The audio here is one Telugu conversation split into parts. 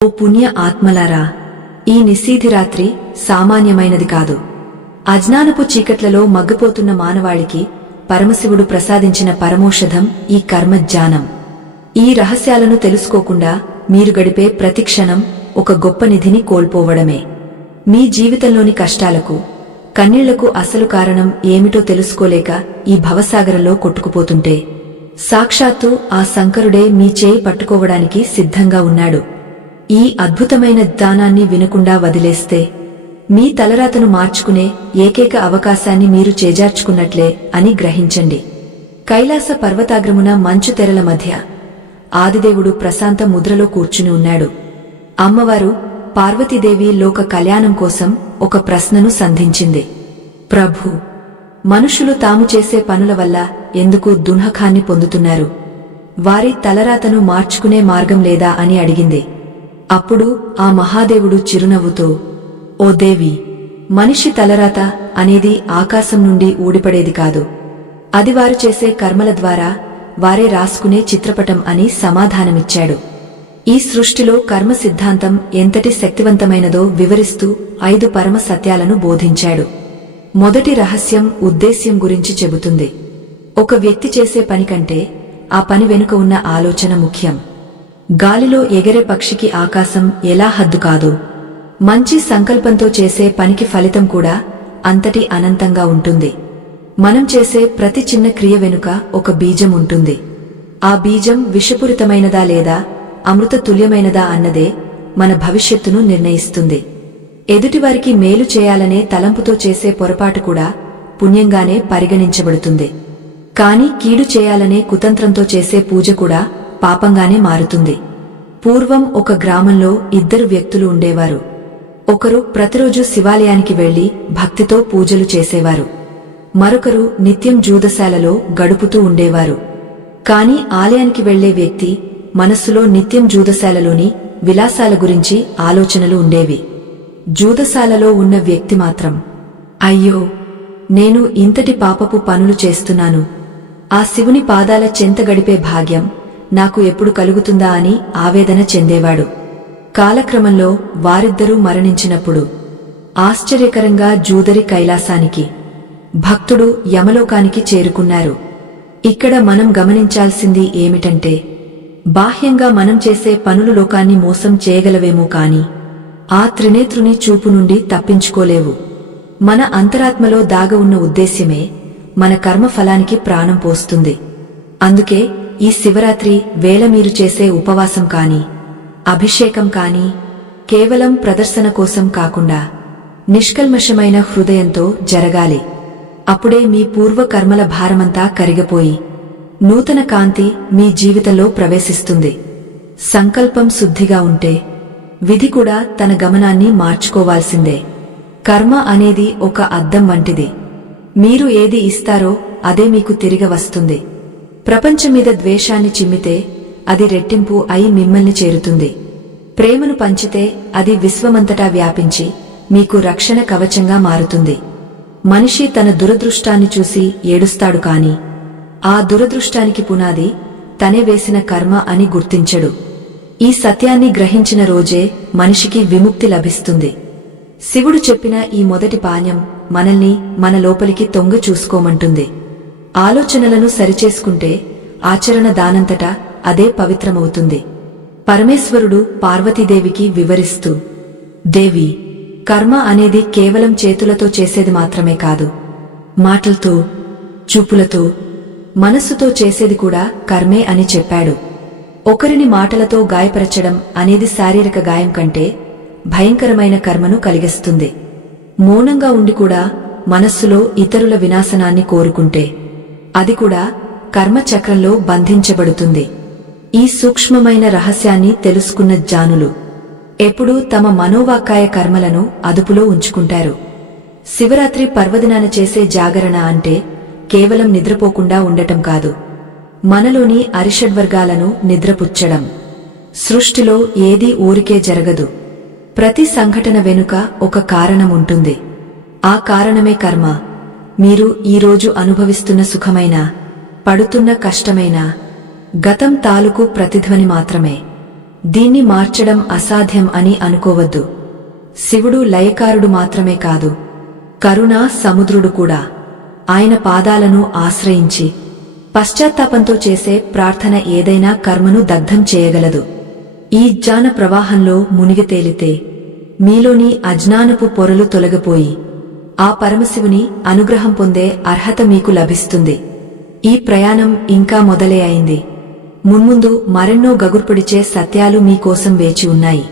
ఓ పుణ్య ఆత్మలారా, ఈ నిశీధి రాత్రి సామాన్యమైనది కాదు. అజ్ఞానపు చీకట్లలో మగ్గిపోతున్న మానవాళికి పరమశివుడు ప్రసాదించిన పరమౌషధం ఈ కర్మజ్ఞానం. ఈ రహస్యాలను తెలుసుకోకుండా మీరు గడిపే ప్రతిక్షణం ఒక గొప్ప నిధిని కోల్పోవడమే. మీ జీవితంలోని కష్టాలకు, కన్నీళ్లకు అసలు కారణం ఏమిటో తెలుసుకోలేక ఈ భవసాగరంలో కొట్టుకుపోతుంటే సాక్షాత్తు ఆ శంకరుడే మీ చేయి పట్టుకోవడానికి సిద్ధంగా ఉన్నాడు. ఈ అద్భుతమైన జ్ఞానాన్ని వినకుండా వదిలేస్తే మీ తలరాతను మార్చుకునే ఏకైక అవకాశాన్ని మీరు చేజార్చుకున్నట్లే అని గ్రహించండి. కైలాస పర్వతాగ్రమున మంచు తెరల మధ్య ఆదిదేవుడు ప్రశాంత ముద్రలో కూర్చుని ఉన్నాడు. అమ్మవారు పార్వతీదేవి లోక కళ్యాణం కోసం ఒక ప్రశ్నను సంధించింది. ప్రభూ, మనుషులు తాము చేసే పనుల వల్ల ఎందుకు దుఃఖాన్ని పొందుతున్నారు? వారి తలరాతను మార్చుకునే మార్గం లేదా అని అడిగింది. అప్పుడు ఆ మహాదేవుడు చిరునవ్వుతో, ఓ దేవి, మనిషి తలరాత అనేది ఆకాశం నుండి ఊడిపడేది కాదు. అది వారు చేసే కర్మల ద్వారా వారే రాసుకునే చిత్రపటం అని సమాధానమిచ్చాడు. ఈ సృష్టిలో కర్మ సిద్ధాంతం ఎంతటి శక్తివంతమైనదో వివరిస్తూ 5 పరమ సత్యాలను బోధించాడు. మొదటి రహస్యం ఉద్దేశ్యం గురించి చెబుతుంది. ఒక వ్యక్తి చేసే పని కంటే ఆ పని వెనుక ఉన్న ఆలోచన ముఖ్యం. గాలిలో ఎగిరే పక్షికి ఆకాశం ఎలా హద్దు కాదు, మంచి సంకల్పంతో చేసే పనికి ఫలితం కూడా అంతటి అనంతంగా ఉంటుంది. మనం చేసే ప్రతి చిన్న క్రియ వెనుక ఒక బీజం ఉంటుంది. ఆ బీజం విషపూరితమైనదా లేదా అమృత తుల్యమైనదా అన్నదే మన భవిష్యత్తును నిర్ణయిస్తుంది. ఎదుటివారికి మేలు చేయాలనే తలంపుతో చేసే పొరపాటు కూడా పుణ్యంగానే పరిగణించబడుతుంది. కాని కీడు చేయాలనే కుతంత్రంతో చేసే పూజ కూడా పాపంగానే మారుతుంది. పూర్వం ఒక గ్రామంలో 2 వ్యక్తులు ఉండేవారు. ఒకరు ప్రతిరోజు శివాలయానికి వెళ్లి భక్తితో పూజలు చేసేవారు. మరొకరు నిత్యం జూదశాలలో గడుపుతూ ఉండేవారు. కాని ఆలయానికి వెళ్లే వ్యక్తి మనస్సులో నిత్యం జూదశాలలోని విలాసాల గురించి ఆలోచనలు ఉండేవి. జూదశాలలో ఉన్న వ్యక్తి మాత్రం, అయ్యో, నేను ఇంతటి పాపపు పనులు చేస్తున్నాను, ఆ శివుని పాదాల చెంత గడిపే భాగ్యం నాకు ఎప్పుడు కలుగుతుందా అని ఆవేదన చెందేవాడు. కాలక్రమంలో వారిద్దరూ మరణించినప్పుడు ఆశ్చర్యకరంగా జూదరి కైలాసానికి, భక్తుడు యమలోకానికి చేరుకున్నారు. ఇక్కడ మనం గమనించాల్సింది ఏమిటంటే, బాహ్యంగా మనం చేసే పనులు లోకాన్ని మోసం చేయగలవేమో కాని ఆ త్రినేత్రుని చూపు నుండి తప్పించుకోలేవు. మన అంతరాత్మలో దాగ ఉన్న ఉద్దేశ్యమే మన కర్మఫలానికి ప్రాణం పోస్తుంది. అందుకే ఈ శివరాత్రి వేళ మీరు చేసే ఉపవాసం కాని, అభిషేకం కాని కేవలం ప్రదర్శన కోసం కాకుండా నిష్కల్మషమైన హృదయంతో జరగాలి. అప్పుడే మీ పూర్వ కర్మల భారమంతా కరిగిపోయి నూతన కాంతి మీ జీవితంలో ప్రవేశిస్తుంది. సంకల్పం శుద్ధిగా ఉంటే విధి కూడా తన గమనాన్ని మార్చుకోవాల్సిందే. కర్మ అనేది ఒక అద్దం వంటిది. మీరు ఏది ఇస్తారో అదే మీకు తిరిగి వస్తుంది. ప్రపంచం మీద ద్వేషాన్ని చిమ్మితే అది రెట్టింపు అయి మిమ్మల్ని చేరుతుంది. ప్రేమను పంచితే అది విశ్వమంతటా వ్యాపించి మీకు రక్షణ కవచంగా మారుతుంది. మనిషి తన దురదృష్టాన్ని చూసి ఏడుస్తాడు కాని ఆ దురదృష్టానికి పునాది తనే వేసిన కర్మ అని గుర్తించడు. ఈ సత్యాన్ని గ్రహించిన రోజే మనిషికి విముక్తి లభిస్తుంది. శివుడు చెప్పిన ఈ మొదటి పాణ్యం మనల్ని మన లోపలికి తొంగ చూసుకోమంటుంది. ఆలోచనలను సరిచేసుకుంటే ఆచరణ దానంతటా అదే పవిత్రమవుతుంది. పరమేశ్వరుడు పార్వతీదేవికి వివరిస్తూ, దేవి, కర్మ అనేది కేవలం చేతులతో చేసేది మాత్రమే కాదు, మాటలతో, చూపులతో, మనస్సుతో చేసేది కూడా కర్మే అని చెప్పాడు. ఒకరిని మాటలతో గాయపరచడం అనేది శారీరక గాయం కంటే భయంకరమైన కర్మను కలిగిస్తుంది. మౌనంగా ఉండి కూడా మనస్సులో ఇతరుల వినాశనాన్ని కోరుకుంటే అది కూడా కర్మచక్రంలో బంధించబడుతుంది. ఈ సూక్ష్మమైన రహస్యాన్ని తెలుసుకున్న జ్ఞానులు ఎప్పుడూ తమ మనోవాక్కాయ కర్మలను అదుపులో ఉంచుకుంటారు. శివరాత్రి పర్వదినాన చేసే జాగరణ అంటే కేవలం నిద్రపోకుండా ఉండటం కాదు, మనలోని అరిషడ్వర్గాలను నిద్రపుచ్చడం. సృష్టిలో ఏదీ ఊరికే జరగదు. ప్రతి సంఘటన వెనుక ఒక కారణం ఉంటుంది. ఆ కారణమే కర్మ. మీరు ఈరోజు అనుభవిస్తున్న సుఖమైనా, పడుతున్న కష్టమైనా గతం తాలూకు ప్రతిధ్వని మాత్రమే. దీన్ని మార్చడం అసాధ్యం అని అనుకోవద్దు. శివుడు లయకారుడు మాత్రమే కాదు, కరుణా సముద్రుడు కూడా. ఆయన పాదాలను ఆశ్రయించి పశ్చాత్తాపంతో చేసే ప్రార్థన ఏదైనా కర్మను దగ్ధం చేయగలదు. ఈ జ్ఞాన ప్రవాహంలో మునిగి తేలితే మీలోని అజ్ఞానపు పొరలు తొలగిపోయి ఆ పరమశివుని అనుగ్రహం పొందే అర్హత మీకు లభిస్తుంది. ఈ ప్రయాణం ఇంకా మొదలే అయింది. మున్ముందు మరెన్నో గగుర్పొడిచే సత్యాలు మీకోసం వేచి ఉన్నాయి.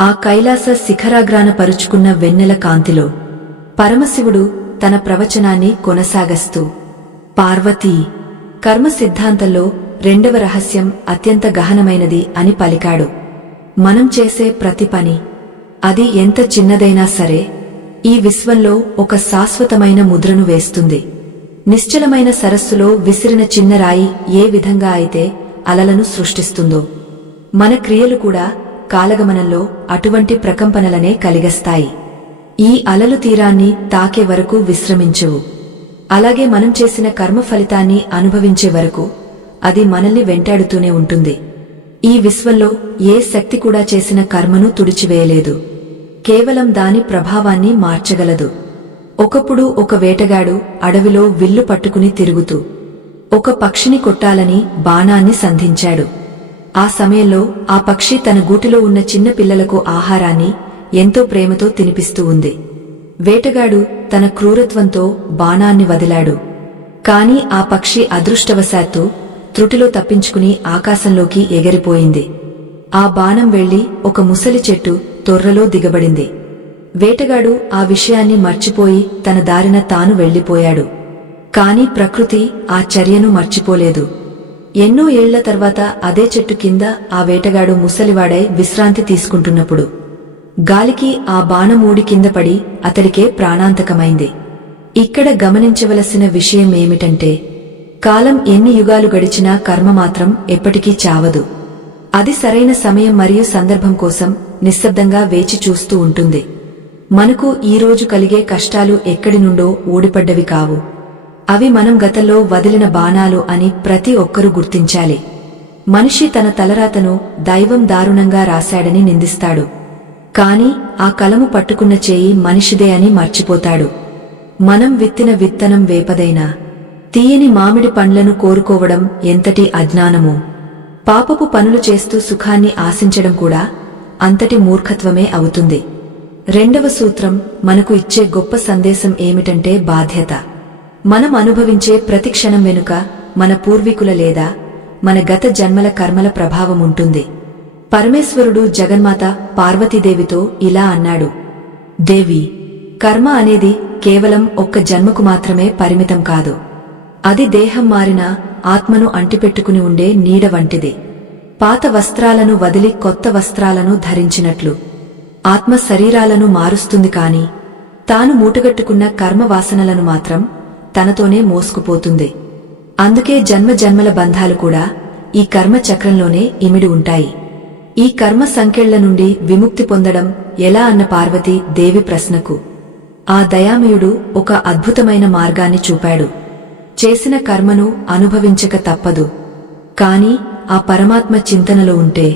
ఆ కైలాస శిఖరాగ్రాన పరుచుకున్న వెన్నెల కాంతిలో పరమశివుడు తన ప్రవచనాన్ని కొనసాగస్తూ, పార్వతీ, కర్మ సిద్ధాంతంలో రెండవ రహస్యం అత్యంత గహనమైనది అని పలికాడు. మనం చేసే ప్రతి పని, అది ఎంత చిన్నదైనా సరే, ఈ విశ్వంలో ఒక శాశ్వతమైన ముద్రను వేస్తుంది. నిశ్చలమైన సరస్సులో విసిరిన చిన్న రాయి ఏ విధంగా అయితే అలలను సృష్టిస్తుందో, మన క్రియలు కూడా కాలగమనంలో అటువంటి ప్రకంపనలనే కలిగస్తాయి. ఈ అలలు తీరాన్ని తాకే వరకు విశ్రమించవు. అలాగే మనం చేసిన కర్మ ఫలితాన్ని అనుభవించే వరకు అది మనల్ని వెంటాడుతూనే ఉంటుంది. ఈ విశ్వంలో ఏ శక్తి కూడా చేసిన కర్మను తుడిచివేయలేదు, కేవలం దాని ప్రభావాన్ని మార్చగలదు. ఒకప్పుడు ఒక వేటగాడు అడవిలో విల్లు పట్టుకుని తిరుగుతూ ఒక పక్షిని కొట్టాలని బాణాన్ని సంధించాడు. ఆ సమయంలో ఆ పక్షి తన గూటిలో ఉన్న చిన్న పిల్లలకు ఆహారాన్ని ఎంతో ప్రేమతో తినిపిస్తూ ఉంది. వేటగాడు తన క్రూరత్వంతో బాణాన్ని వదిలాడు. కాని ఆ పక్షి అదృష్టవశాత్తు త్రుటిలో తప్పించుకుని ఆకాశంలోకి ఎగిరిపోయింది. ఆ బాణం వెళ్లి ఒక ముసలి చెట్టు తొర్రలో దిగబడింది. వేటగాడు ఆ విషయాన్ని మర్చిపోయి తన దారిన తాను వెళ్లిపోయాడు. కాని ప్రకృతి ఆ చర్యను మర్చిపోలేదు. ఎన్నో ఏళ్ల తర్వాత అదే చెట్టు కింద ఆ వేటగాడు ముసలివాడై విశ్రాంతి తీసుకుంటున్నప్పుడు గాలికి ఆ బాణం ఊడి కిందపడి అతడికే ప్రాణాంతకమైంది. ఇక్కడ గమనించవలసిన విషయమేమిటంటే, కాలం ఎన్ని యుగాలు గడిచినా కర్మ మాత్రం ఎప్పటికీ చావదు. అది సరైన సమయం మరియు సందర్భం కోసం నిశ్శబ్దంగా వేచి చూస్తూ ఉంటుంది. మనకు ఈరోజు కలిగే కష్టాలు ఎక్కడి నుండో ఊడిపడ్డవి కావు. అవి మనం గతంలో వదిలిన బాణాలు అని ప్రతి ఒక్కరూ గుర్తించాలి. మనిషి తన తలరాతను దైవం దారుణంగా రాశాడని నిందిస్తాడు. కాని ఆ కలము పట్టుకున్న చేయి మనిషిదే అని మర్చిపోతాడు. మనం విత్తిన విత్తనం వేపదైనా తీయని మామిడి పండ్లను కోరుకోవడం ఎంతటి అజ్ఞానమో, పాపపు పనులు చేస్తూ సుఖాన్ని ఆశించడం కూడా అంతటి మూర్ఖత్వమే అవుతుంది. రెండవ సూత్రం మనకు ఇచ్చే గొప్ప సందేశం ఏమిటంటే బాధ్యత. మనం అనుభవించే ప్రతి క్షణం వెనుక మన పూర్వీకుల లేదా మన గత జన్మల కర్మల ప్రభావం ఉంటుంది. పరమేశ్వరుడు జగన్మాత పార్వతీదేవితో ఇలా అన్నాడు, దేవి, కర్మ అనేది కేవలం ఒక్క జన్మకు మాత్రమే పరిమితం కాదు. అది దేహం మారినా ఆత్మను అంటిపెట్టుకుని ఉండే నీడ వంటిది. పాత వస్త్రాలను వదిలి కొత్త వస్త్రాలను ధరించినట్లు ఆత్మ శరీరాలను మారుస్తుంది, కాని తాను మూటగట్టుకున్న కర్మ వాసనలను మాత్రం తనతోనే మోసుకుపోతుంది. అందుకే జన్మ జన్మల బంధాలు కూడా ఈ కర్మ చక్రంలోనే ఇమిడి ఉంటాయి. ఈ కర్మ సంకెళ్ల నుండి విముక్తి పొందడం ఎలా అన్న పార్వతీ దేవి ప్రశ్నకు ఆ దయామయుడు ఒక అద్భుతమైన మార్గాన్ని చూపాడు. చేసిన కర్మను అనుభవించక తప్పదు, కాని ఆ పరమాత్మ చింతనలో ఉంటే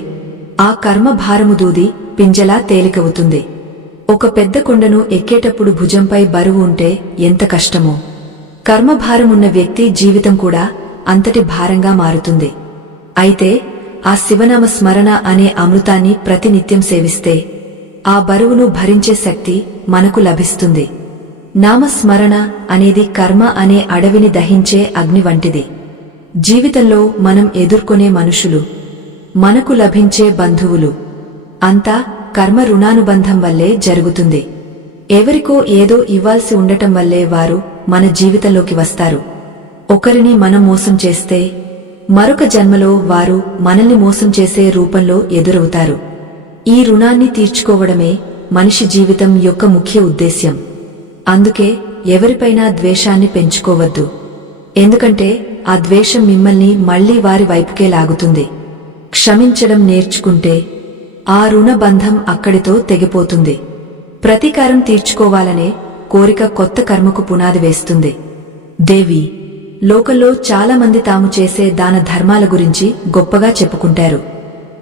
ఆ కర్మ భారము దూది పింజలా తేలికవుతుంది. ఒక పెద్ద కొండను ఎక్కేటప్పుడు భుజంపై బరువు ఉంటే ఎంత కష్టమో, కర్మభారమున్న వ్యక్తి జీవితం కూడా అంతటి భారంగా మారుతుంది. అయితే ఆ శివనామ స్మరణ అనే అమృతాన్ని ప్రతినిత్యం సేవిస్తే ఆ బరువును భరించే శక్తి మనకు లభిస్తుంది. నామస్మరణ అనేది కర్మ అనే అడవిని దహించే అగ్ని వంటిది. జీవితంలో మనం ఎదుర్కొనే మనుషులు, మనకు లభించే బంధువులు అంతా కర్మ రుణానుబంధం వల్లే జరుగుతుంది. ఎవరికో ఏదో ఇవ్వాల్సి ఉండటం వల్లే వారు మన జీవితంలోకి వస్తారు. ఒకరిని మనం మోసం చేస్తే మరొక జన్మలో వారు మనల్ని మోసం చేసే రూపంలో ఎదురవుతారు. ఈ రుణాన్ని తీర్చుకోవడమే మనిషి జీవితం యొక్క ముఖ్య ఉద్దేశ్యం. అందుకే ఎవరిపైనా ద్వేషాన్ని పెంచుకోవద్దు. ఎందుకంటే ఆ ద్వేషం మిమ్మల్ని మళ్లీ వారి వైపుకే లాగుతుంది. క్షమించడం నేర్చుకుంటే ఆ రుణబంధం అక్కడితో తెగిపోతుంది. ప్రతీకారం తీర్చుకోవాలనే కోరిక కొత్త కర్మకు పునాది వేస్తుంది. దేవి, లోకంలో చాలా మంది తాము చేసే దాన ధర్మాల గురించి గొప్పగా చెప్పుకుంటారు.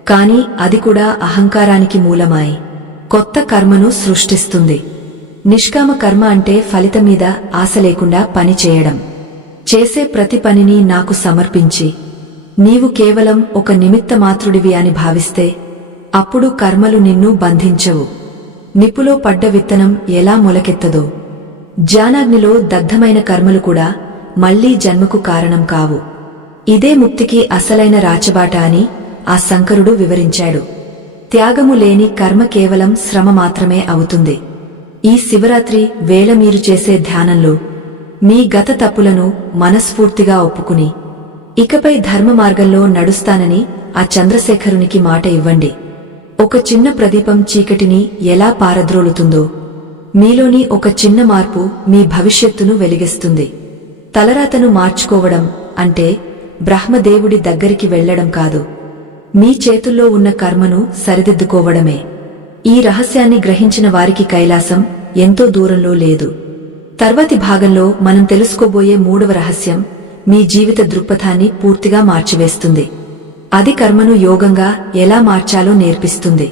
కాని అది కూడా అహంకారానికి మూలమాయి కొత్త కర్మను సృష్టిస్తుంది. నిష్కామ కర్మ అంటే ఫలితం మీద ఆశ లేకుండా పని చేయడం. చేసే ప్రతి పనిని నాకు సమర్పించి నీవు కేవలం ఒక నిమిత్తమాత్రుడివి అని భావిస్తే అప్పుడు కర్మలు నిన్ను బంధించవు. నిప్పులో పడ్డ విత్తనం ఎలా మొలకెత్తదో, జ్ఞానాగ్నిలో దగ్ధమైన కర్మలు కూడా మళ్లీ జన్మకు కారణం కావు. ఇదే ముక్తికి అసలైన రాచబాట అని ఆ శంకరుడు వివరించాడు. త్యాగము లేని కర్మ కేవలం శ్రమ మాత్రమే అవుతుంది. ఈ శివరాత్రి వేళ మీరు చేసే ధ్యానంలో మీ గత తప్పులను మనస్ఫూర్తిగా ఒప్పుకుని ఇకపై ధర్మ మార్గంలో నడుస్తానని ఆ చంద్రశేఖరునికి మాట ఇవ్వండి. ఒక చిన్న ప్రదీపం చీకటిని ఎలా పారద్రోలుతుందో మీలోని ఒక చిన్న మార్పు మీ భవిష్యత్తును వెలిగిస్తుంది. తలరాతను మార్చుకోవడం అంటే బ్రహ్మదేవుడి దగ్గరికి వెళ్లడం కాదు, మీ చేతుల్లో ఉన్న కర్మను సరిదిద్దుకోవడమే. ఈ రహస్యాన్ని గ్రహించిన వారికి కైలాసం ఎంతో దూరంలో లేదు. తర్వాతి భాగంలో మనం తెలుసుకోబోయే మూడవ రహస్యం మీ జీవిత దృక్పథాన్ని పూర్తిగా మార్చివేస్తుంది. అది కర్మను యోగంగా ఎలా మార్చాలో నేర్పిస్తుంది.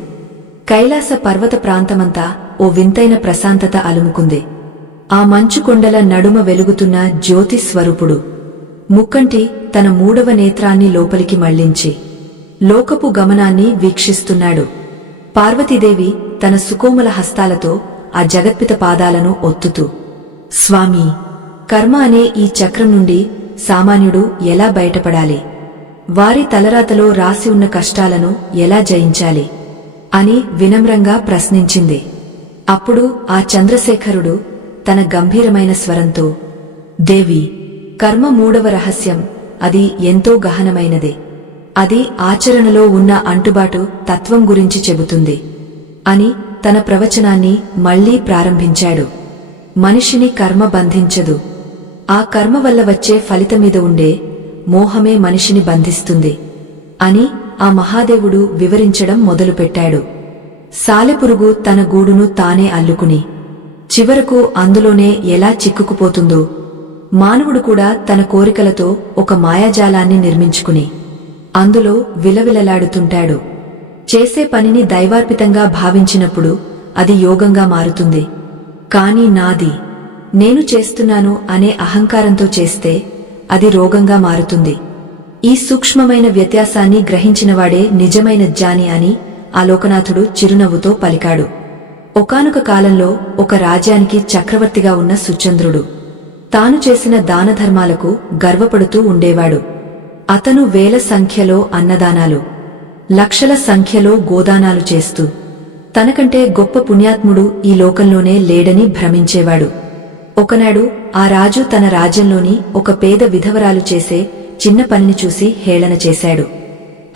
కైలాస పర్వత ప్రాంతమంతా ఓ వింతైన ప్రశాంతత అలుముకుంది. ఆ మంచు కొండల నడుమ వెలుగుతున్న జ్యోతి స్వరూపుడు ముక్కంటి తన మూడవ నేత్రాన్ని లోపలికి మళ్లించి లోకపు గమనాన్ని వీక్షిస్తున్నాడు. పార్వతీదేవి తన సుకోమల హస్తాలతో ఆ జగత్పిత పాదాలను ఒత్తుతూ, స్వామీ, కర్మ అనే ఈ చక్రం నుండి సామాన్యుడు ఎలా బయటపడాలి, వారి తలరాతలో రాసి ఉన్న కష్టాలను ఎలా జయించాలి అని వినమ్రంగా ప్రశ్నించింది. అప్పుడు ఆ చంద్రశేఖరుడు తన గంభీరమైన స్వరంతో, దేవి, కర్మ మూడవ రహస్యం అది ఎంతో గహనమైనది. అది ఆచరణలో ఉన్న అంటుబాటు తత్వం గురించి చెబుతుంది అని తన ప్రవచనాన్ని మళ్లీ ప్రారంభించాడు. మనిషిని కర్మ బంధించదు, ఆ కర్మ వల్ల వచ్చే ఫలితమీద ఉండే మోహమే మనిషిని బంధిస్తుంది అని ఆ మహాదేవుడు వివరించడం మొదలుపెట్టాడు. సాలెపురుగు తన గూడును తానే అల్లుకుని చివరకు అందులోనే ఎలా చిక్కుకుపోతుందో, మానవుడు కూడా తన కోరికలతో ఒక మాయాజాలాన్ని నిర్మించుకుని అందులో విలవిలలాడుతుంటాడు. చేసే పనిని దైవార్పితంగా భావించినప్పుడు అది యోగంగా మారుతుంది. కాని నాది, నేను చేస్తున్నాను అనే అహంకారంతో చేస్తే అది రోగంగా మారుతుంది. ఈ సూక్ష్మమైన వ్యత్యాసాన్ని గ్రహించినవాడే నిజమైన జ్ఞాని అని ఆ లోకనాథుడు చిరునవ్వుతో పలికాడు. ఒకానొక కాలంలో ఒక రాజ్యానికి చక్రవర్తిగా ఉన్న సుచంద్రుడు తాను చేసిన దానధర్మాలకు గర్వపడుతూ ఉండేవాడు. అతను వేల సంఖ్యలో అన్నదానాలు, లక్షల సంఖ్యలో గోదానాలు చేస్తూ తనకంటే గొప్ప పుణ్యాత్ముడు ఈ లోకంలోనే లేడని భ్రమించేవాడు. ఒకనాడు ఆ రాజు తన రాజ్యంలోని ఒక పేద విధవరాలు చేసే చిన్న పనిని చూసి హేళన చేశాడు.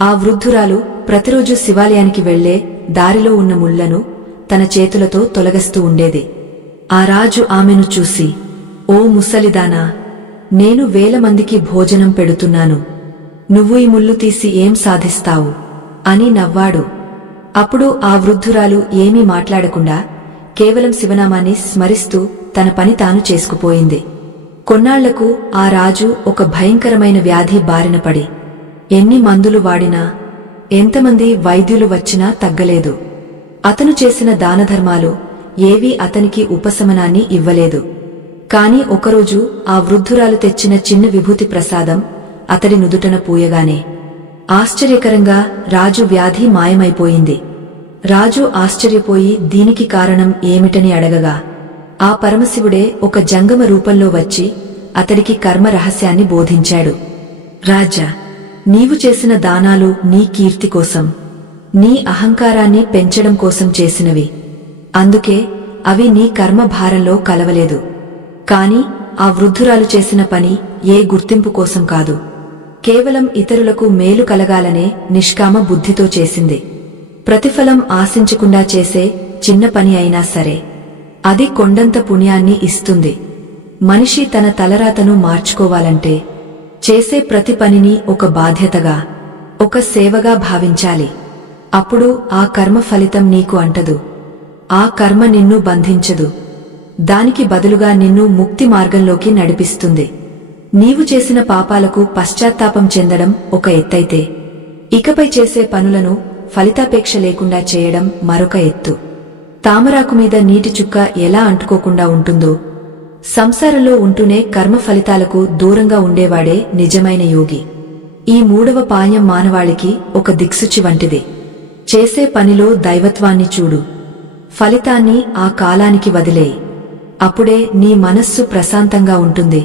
ఆ వృద్ధురాలు ప్రతిరోజు శివాలయానికి వెళ్లే దారిలో ఉన్న ముళ్లను తన చేతులతో తొలగస్తూ ఉండేది. ఆ రాజు ఆమెను చూసి, ఓ ముసలిదానా, నేను వేల మందికి భోజనం పెడుతున్నాను, నువ్వు ఈ ముళ్ళు తీసి ఏం సాధిస్తావు అని నవ్వాడు. అప్పుడు ఆ వృద్ధురాలు ఏమీ మాట్లాడకుండా కేవలం శివనామాన్ని స్మరిస్తూ తన పని తాను చేసుకుపోయింది. కొన్నాళ్లకు ఆ రాజు ఒక భయంకరమైన వ్యాధి బారిన పడి ఎన్ని మందులు వాడినా, ఎంతమంది వైద్యులు వచ్చినా తగ్గలేదు. అతను చేసిన దానధర్మాలు ఏవీ అతనికి ఉపశమనాన్ని ఇవ్వలేదు. కాని ఒకరోజు ఆ వృద్ధురాలు తెచ్చిన చిన్న విభూతి ప్రసాదం అతడి నుదుటన పూయగానే ఆశ్చర్యకరంగా రాజు వ్యాధి మాయమైపోయింది. రాజు ఆశ్చర్యపోయి దీనికి కారణం ఏమిటని అడగగా ఆ పరమశివుడే ఒక జంగమ రూపంలో వచ్చి అతడికి కర్మ రహస్యాన్ని బోధించాడు. రాజా, నీవు చేసిన దానాలు నీ కీర్తి కోసం, నీ అహంకారాన్ని పెంచడం కోసం చేసినవి. అందుకే అవి నీ కర్మ భారంలో కలవలేదు. కాని ఆ వృద్ధురాలు చేసిన పని ఏ గుర్తింపు కోసం కాదు, కేవలం ఇతరులకు మేలు కలగాలనే నిష్కామ బుద్ధితో చేసింది. ప్రతిఫలం ఆశించకుండా చేసే చిన్న పని అయినా సరే అది కొండంత పుణ్యాన్ని ఇస్తుంది. మనిషి తన తలరాతను మార్చుకోవాలంటే చేసే ప్రతి పనిని ఒక బాధ్యతగా, ఒక సేవగా భావించాలి. అప్పుడు ఆ కర్మ ఫలితం నీకు అంటదు, ఆ కర్మ నిన్ను బంధించదు. దానికి బదులుగా నిన్ను ముక్తి మార్గంలోకి నడిపిస్తుంది. నీవు చేసిన పాపాలకు పశ్చాత్తాపం చెందడం ఒక ఎత్తైతే, ఇకపై చేసే పనులను ఫలితాపేక్ష లేకుండా చేయడం మరొక ఎత్తు. తామరాకు మీద నీటి చుక్క ఎలా అంటుకోకుండా ఉంటుందో, సంసారంలో ఉంటూనే కర్మ ఫలితాలకు దూరంగా ఉండేవాడే నిజమైన యోగి. ఈ మూడవ పాయం మానవాళికి ఒక దిక్సూచి వంటిది. చేసే పనిలో దైవత్వాన్ని చూడు, ఫలితాన్ని ఆ కాలానికి వదిలేయి. అప్పుడే నీ మనస్సు ప్రశాంతంగా ఉంటుంది,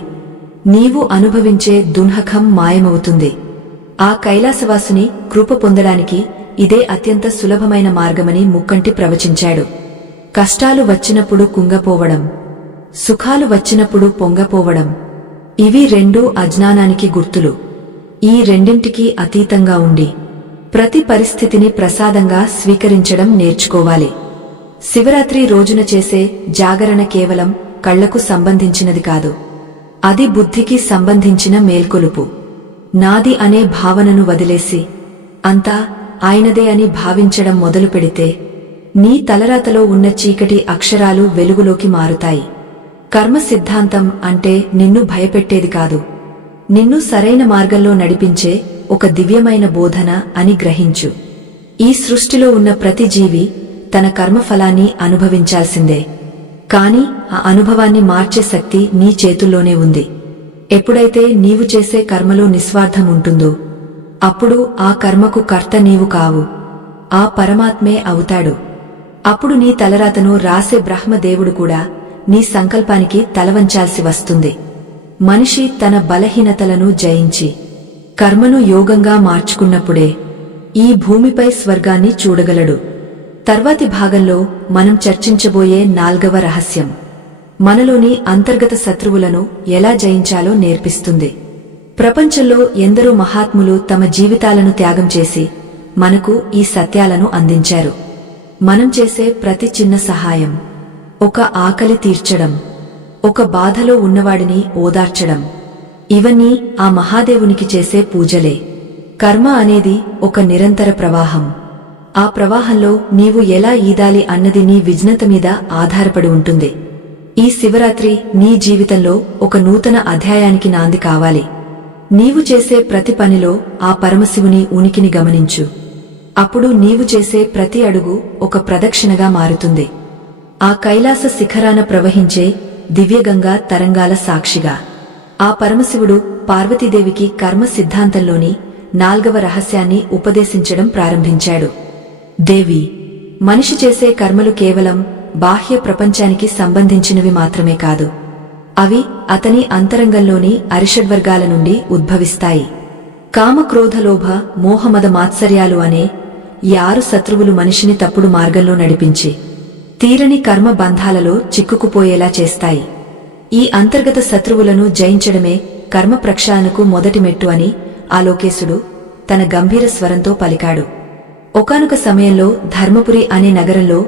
నీవు అనుభవించే దున్హకం మాయమవుతుంది. ఆ కైలాసవాసుని కృప పొందడానికి ఇదే అత్యంత సులభమైన మార్గమని ముక్కంటి ప్రవచించాడు. కష్టాలు వచ్చినప్పుడు కుంగపోవడం, సుఖాలు వచ్చినప్పుడు పొంగపోవడం, ఇవి రెండూ అజ్ఞానానికి గుర్తులు. ఈ రెండింటికీ అతీతంగా ఉండి ప్రతి పరిస్థితిని ప్రసాదంగా స్వీకరించడం నేర్చుకోవాలి. శివరాత్రి రోజున చేసే జాగరణ కేవలం కళ్లకు సంబంధించినది కాదు, అది బుద్ధికి సంబంధించిన మేల్కొలుపు. నాది అనే భావనను వదిలేసి అంతా ఆయనదే అని భావించడం మొదలు పెడితే నీ తలరాతలో ఉన్న చీకటి అక్షరాలు వెలుగులోకి మారుతాయి. కర్మ సిద్ధాంతం అంటే నిన్ను భయపెట్టేది కాదు, నిన్ను సరైన మార్గంలో నడిపించే ఒక దివ్యమైన బోధన అని గ్రహించు. ఈ సృష్టిలో ఉన్న ప్రతి జీవి తన కర్మఫలాన్ని అనుభవించాల్సిందే, కాని ఆ అనుభవాన్ని మార్చే శక్తి నీ చేతుల్లోనే ఉంది. ఎప్పుడైతే నీవు చేసే కర్మలో నిస్వార్థం ఉంటుందో అప్పుడు ఆ కర్మకు కర్త నీవు కావు, ఆ పరమాత్మే అవుతాడు. అప్పుడు నీ తలరాతను రాసే బ్రహ్మదేవుడు కూడా నీ సంకల్పానికి తలవంచాల్సి వస్తుంది. మనిషి తన బలహీనతలను జయించి కర్మను యోగంగా మార్చుకున్నప్పుడే ఈ భూమిపై స్వర్గాన్ని చూడగలడు. తర్వాతి భాగంలో మనం చర్చించబోయే 4వ రహస్యం మనలోని అంతర్గత శత్రువులను ఎలా జయించాలో నేర్పిస్తుంది. ప్రపంచంలో ఎందరో మహాత్ములు తమ జీవితాలను త్యాగం చేసి మనకు ఈ సత్యాలను అందించారు. మనం చేసే ప్రతి చిన్న సహాయం, ఒక ఆకలి తీర్చడం, ఒక బాధలో ఉన్నవాడిని ఓదార్చడం, ఇవన్నీ ఆ మహాదేవునికి చేసే పూజలే. కర్మ అనేది ఒక నిరంతర ప్రవాహం. ఆ ప్రవాహంలో నీవు ఎలా ఈదాలి అన్నది నీ విజ్ఞత మీద ఆధారపడి ఉంటుంది. ఈ శివరాత్రి నీ జీవితంలో ఒక నూతన అధ్యాయానికి నాంది కావాలి. నీవు చేసే ప్రతి పనిలో ఆ పరమశివుని ఉనికిని గమనించు. అప్పుడు నీవు చేసే ప్రతి అడుగు ఒక ప్రదక్షిణగా మారుతుంది, ఆ కైలాస శిఖరాన ప్రవహించే దివ్యగంగా తరంగాల సాక్షిగా. ఆ పరమశివుడు పార్వతీదేవికి కర్మ సిద్ధాంతంలోని 4వ రహస్యాన్ని ఉపదేశించడం ప్రారంభించాడు. దేవి, మనిషి చేసే కర్మలు కేవలం బాహ్య ప్రపంచానికి సంబంధించినవి మాత్రమే కాదు, అవి అతని అంతరంగంలోని అరిషడ్వర్గాల నుండి ఉద్భవిస్తాయి. కామ, క్రోధ, లోభ, మోహమద మాత్సర్యాలు అనే ఈ 6 శత్రువులు మనిషిని తప్పుడు మార్గంలో నడిపించి తీరని కర్మ బంధాలలో చిక్కుకుపోయేలా చేస్తాయి. ఈ అంతర్గత శత్రువులను జయించడమే కర్మ ప్రక్షాళనకు మొదటి మెట్టు అని ఆలోకేశుడు తన గంభీర స్వరంతో పలికాడు. ఒకానొక సమయంలో ధర్మపురి అనే నగరంలో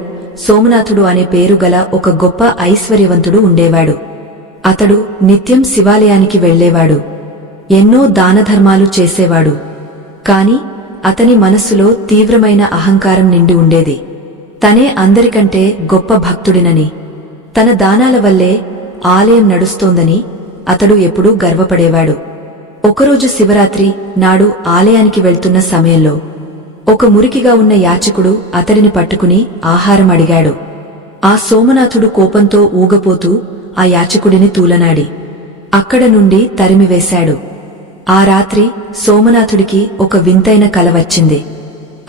సోమనాథుడు అనే పేరు గల ఒక గొప్ప ఐశ్వర్యవంతుడు ఉండేవాడు. అతడు నిత్యం శివాలయానికి వెళ్లేవాడు, ఎన్నో దానధర్మాలు చేసేవాడు. కాని అతని మనస్సులో తీవ్రమైన అహంకారం నిండి ఉండేది. తనే అందరికంటే గొప్ప భక్తుడినని, తన దానాల వల్లే ఆలయం నడుస్తోందని అతడు ఎప్పుడూ గర్వపడేవాడు. ఒకరోజు శివరాత్రి నాడు ఆలయానికి వెళ్తున్న సమయంలో ఒక మురికిగా ఉన్న యాచకుడు అతడిని పట్టుకుని ఆహారం అడిగాడు. ఆ సోమనాథుడు కోపంతో ఊగపోతూ ఆ యాచకుడిని తూలనాడి అక్కడ నుండి తరిమివేశాడు. ఆ రాత్రి సోమనాథుడికి ఒక వింతైన కల వచ్చింది.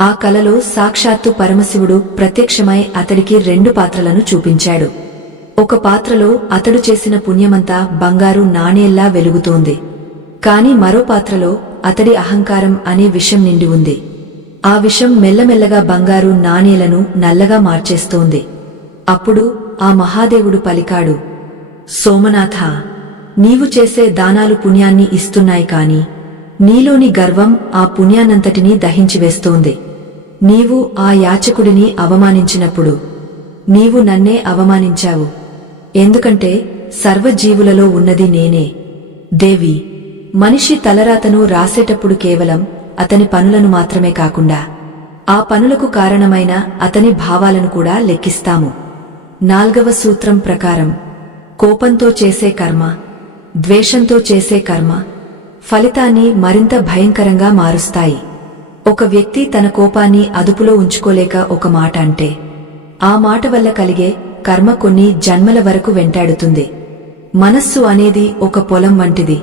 ఆ కలలో సాక్షాత్తు పరమశివుడు ప్రత్యక్షమై అతడికి 2 పాత్రలను చూపించాడు. ఒక పాత్రలో అతడు చేసిన పుణ్యమంతా బంగారు నాణేల్లా వెలుగుతోంది, కాని మరో పాత్రలో అతడి అహంకారం అనే విషం నిండి ఉంది. ఆ విషం మెల్లమెల్లగా బంగారు నాణేలను నల్లగా మార్చేస్తోంది. అప్పుడు ఆ మహాదేవుడు పలికాడు, సోమనాథ, నీవు చేసే దానాలు పుణ్యాన్ని ఇస్తున్నాయి కాని నీలోని గర్వం ఆ పుణ్యాన్నంతటినీ దహించివేస్తోంది. నీవు ఆ యాచకుడిని అవమానించినప్పుడు నీవు నన్నే అవమానించావు, ఎందుకంటే సర్వజీవులలో ఉన్నది నేనే. దేవి, మనిషి తలరాతను రాసేటప్పుడు కేవలం అతని పనులను మాత్రమే కాకుండా ఆ పనులకు కారణమైన అతని భావాలను కూడా లెక్కిస్తాము. 4వ సూత్రం ప్రకారం కోపంతో చేసే కర్మ, ద్వేషంతో చేసే కర్మ ఫలితాన్ని మరింత భయంకరంగా మారుస్తాయి. ఒక వ్యక్తి తన కోపాన్ని అదుపులో ఉంచుకోలేక ఒక మాట అంటే ఆ మాట వల్ల కలిగే కర్మ కొన్ని జన్మల వరకు వెంటాడుతుంది. మనస్సు అనేది ఒక పొలం వంటిది.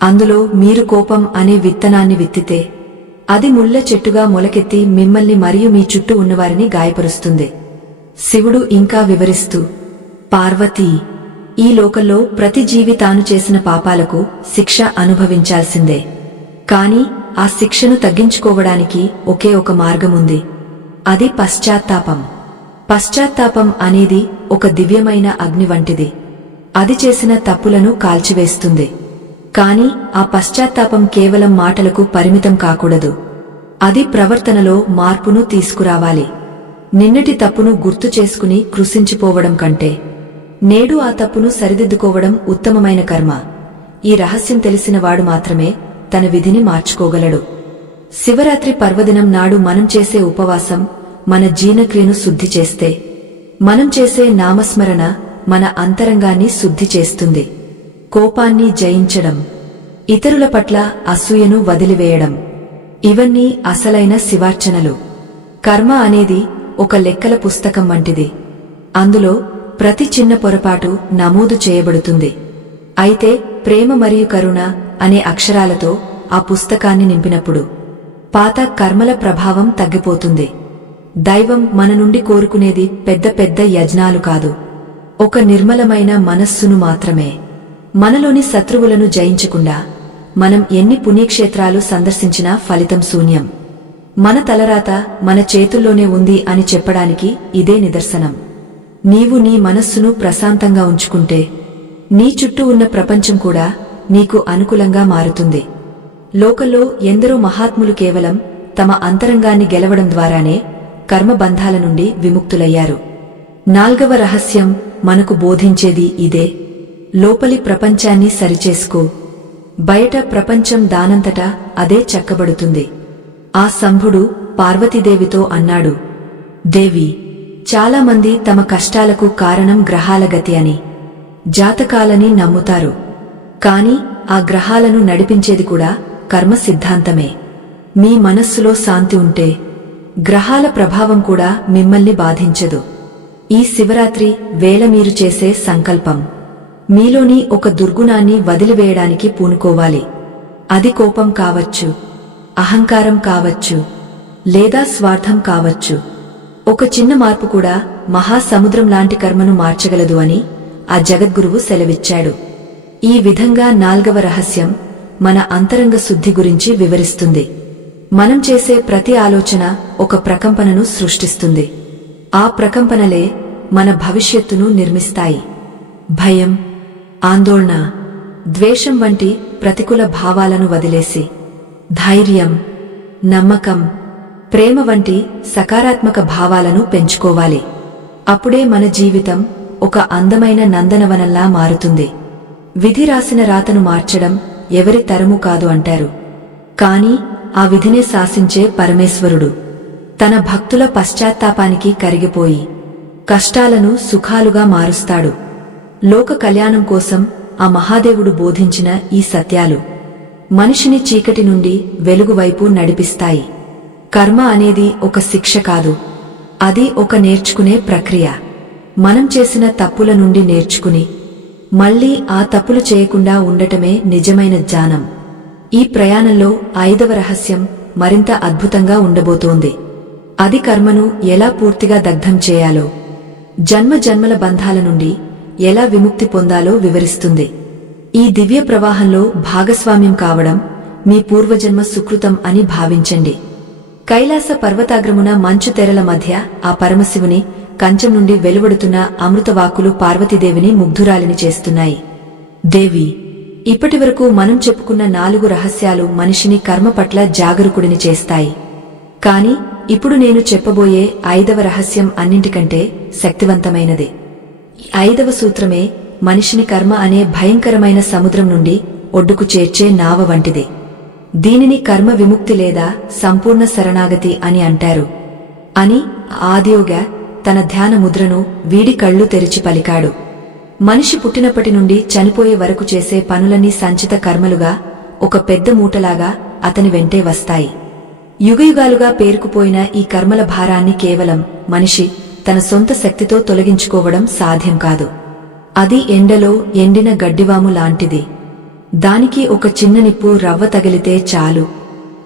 అందులో మీరు కోపం అనే విత్తనాన్ని విత్తితే అది ముళ్ళ చెట్టుగా మొలకెత్తి మిమ్మల్ని మరియు మీ చుట్టూ ఉన్నవారిని గాయపరుస్తుంది. శివుడు ఇంకా వివరిస్తూ, పార్వతీ, ఈ లోకంలో ప్రతి జీవి తాను చేసిన పాపాలకు శిక్ష అనుభవించాల్సిందే. కాని ఆ శిక్షను తగ్గించుకోవడానికి ఒకే ఒక మార్గముంది. అది పశ్చాత్తాపం. పశ్చాత్తాపం అనేది ఒక దివ్యమైన అగ్ని వంటిది. అది చేసిన తప్పులను కాల్చివేస్తుంది. కాని ఆ పశ్చాత్తాపం కేవలం మాటలకు పరిమితం కాకూడదు. అది ప్రవర్తనలో మార్పును తీసుకురావాలి. నిన్నటి తప్పును గుర్తు చేసుకుని కృశించిపోవడం కంటే నేడు ఆ తప్పును సరిదిద్దుకోవడం ఉత్తమమైన కర్మ. ఈ రహస్యం తెలిసినవాడు మాత్రమే తన విధిని మార్చుకోగలడు. శివరాత్రి పర్వదినం నాడు మనం చేసే ఉపవాసం మన జీర్ణక్రియను శుద్ధి చేస్తే, మనం చేసే నామస్మరణ మన అంతరంగాన్ని శుద్ధి చేస్తుంది. కోపాన్ని జయించడం, ఇతరుల పట్ల అసూయను వదిలివేయడం, ఇవన్నీ అసలైన శివార్చనలు. కర్మ అనేది ఒక లెక్కల పుస్తకం వంటిది. అందులో ప్రతి చిన్న పొరపాటు నమోదు చేయబడుతుంది. అయితే ప్రేమ మరియు కరుణ అనే అక్షరాలతో ఆ పుస్తకాన్ని నింపినప్పుడు పాత కర్మల ప్రభావం తగ్గిపోతుంది. దైవం మన నుండి కోరుకునేది పెద్ద పెద్ద యజ్ఞాలు కాదు, ఒక నిర్మలమైన మనస్సును మాత్రమే. మనలోని శత్రువులను జయించకుండా మనం ఎన్ని పుణ్యక్షేత్రాలు సందర్శించినా ఫలితం శూన్యం. మన తలరాత మన చేతుల్లోనే ఉంది అని చెప్పడానికి ఇదే నిదర్శనం. నీవు నీ మనస్సును ప్రశాంతంగా ఉంచుకుంటే నీ చుట్టూ ఉన్న ప్రపంచం కూడా నీకు అనుకూలంగా మారుతుంది. లోకంలో ఎందరో మహాత్ములు కేవలం తమ అంతరంగాన్ని గెలవడం ద్వారానే కర్మబంధాల నుండి విముక్తులయ్యారు. 4వ రహస్యం మనకు బోధించేది ఇదే. లోపలి ప్రపంచాన్ని సరిచేసుకో, బయట ప్రపంచం దానంతటా అదే చక్కబడుతుంది. ఆ శంభుడు పార్వతీదేవితో అన్నాడు, దేవి, చాలామంది తమ కష్టాలకు కారణం గ్రహాల గతి అని, జాతకాలని నమ్ముతారు. కాని ఆ గ్రహాలను నడిపించేది కూడా కర్మ సిద్ధాంతమే. మీ మనస్సులో శాంతి ఉంటే గ్రహాల ప్రభావం కూడా మిమ్మల్ని బాధించదు. ఈ శివరాత్రి వేళ మీరు చేసే సంకల్పం మీలోని ఒక దుర్గుణాన్ని వదిలివేయడానికి పూనుకోవాలి. అది కోపం కావచ్చు, అహంకారం కావచ్చు, లేదా స్వార్థం కావచ్చు. ఒక చిన్న మార్పు కూడా మహాసముద్రం లాంటి కర్మను మార్చగలదు అని ఆ జగద్గురువు సెలవిచ్చాడు. ఈ విధంగా 4వ రహస్యం మన అంతరంగ శుద్ధి గురించి వివరిస్తుంది. మనం చేసే ప్రతి ఆలోచన ఒక ప్రకంపనను సృష్టిస్తుంది. ఆ ప్రకంపనలే మన భవిష్యత్తును నిర్మిస్తాయి. భయం, ఆందోళన, ద్వేషం వంటి ప్రతికూల భావాలను వదిలేసి ధైర్యం, నమ్మకం, ప్రేమ వంటి సకారాత్మక భావాలను పెంచుకోవాలి. అప్పుడే మన జీవితం ఒక అందమైన నందనవనంలా మారుతుంది. విధి రాసిన రాతను మార్చడం ఎవరి తరము కాదు అంటారు. కాని ఆ విధినే శాసించే పరమేశ్వరుడు తన భక్తుల పశ్చాత్తాపానికి కరిగిపోయి కష్టాలను సుఖాలుగా మారుస్తాడు. లోక కళ్యాణం కోసం ఆ మహాదేవుడు బోధించిన ఈ సత్యాలు మనిషిని చీకటి నుండి వెలుగు వైపు నడిపిస్తాయి. కర్మ అనేది ఒక శిక్ష కాదు, అది ఒక నేర్చుకునే ప్రక్రియ. మనం చేసిన తప్పుల నుండి నేర్చుకుని మళ్లీ ఆ తప్పులు చేయకుండా ఉండటమే నిజమైన జ్ఞానం. ఈ ప్రయాణంలో 5వ రహస్యం మరింత అద్భుతంగా ఉండబోతోంది. అది కర్మను ఎలా పూర్తిగా దగ్ధం చేయాలో, జన్మ జన్మల బంధాల నుండి ఎలా విముక్తి పొందాలో వివరిస్తుంది. ఈ దివ్య ప్రవాహంలో భాగస్వామ్యం కావడం మీ పూర్వజన్మ సుకృతం అని భావించండి. కైలాస పర్వతాగ్రమున మంచు తెరల మధ్య ఆ పరమశివుని కంచం నుండి వెలువడుతున్న అమృతవాక్కులు పార్వతీదేవిని ముగ్ధురాలిని చేస్తున్నాయి. దేవి, ఇప్పటివరకు మనం చెప్పుకున్న 4 రహస్యాలు మనిషిని కర్మ పట్ల జాగరూకుడిని చేస్తాయి. కాని ఇప్పుడు నేను చెప్పబోయే 5వ రహస్యం అన్నింటికంటే శక్తివంతమైనది. ఈ 5వ సూత్రమే మనిషిని కర్మ అనే భయంకరమైన సముద్రం నుండి ఒడ్డుకు చేర్చే నావ వంటిది. దీనిని కర్మ విముక్తి లేదా సంపూర్ణ శరణాగతి అని అంటారు అని ఆదియోగ తన ధ్యాన ముద్రను వీడి కళ్ళు తెరిచి పలికాడు. మనిషి పుట్టినప్పటి నుండి చనిపోయే వరకు చేసే పనులన్నీ సంచిత కర్మలుగా ఒక పెద్ద మూటలాగా అతని వెంటే వస్తాయి. యుగయుగాలుగా పేరుకుపోయిన ఈ కర్మల భారాన్ని కేవలం మనిషి తన సొంత శక్తితో తొలగించుకోవడం సాధ్యం కాదు. అది ఎండలో ఎండిన గడ్డివాము లాంటిది. దానికి ఒక చిన్న నిప్పు రవ్వ తగిలితే చాలు,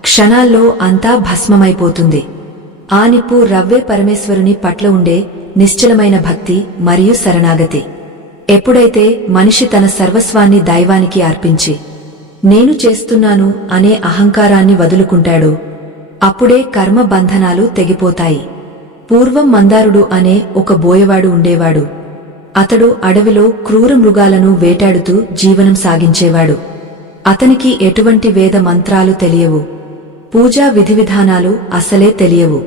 క్షణాల్లో అంతా భస్మమైపోతుంది. ఆ నిప్పు రవ్వే పరమేశ్వరుని పట్ల ఉండే నిశ్చలమైన భక్తి మరియు శరణాగతి. ఎప్పుడైతే మనిషి తన సర్వస్వాన్ని దైవానికి అర్పించి నేను చేస్తున్నాను అనే అహంకారాన్ని వదులుకుంటాడో అప్పుడే కర్మ బంధనాలు తెగిపోతాయి. పూర్వం మందారుడు అనే ఒక బోయవాడు ఉండేవాడు. అతడు అడవిలో క్రూర మృగాలను వేటాడుతూ జీవనం సాగించేవాడు. అతనికి ఎటువంటి వేద మంత్రాలు తెలియవు, పూజా విధివిధానాలు అసలే తెలియవు.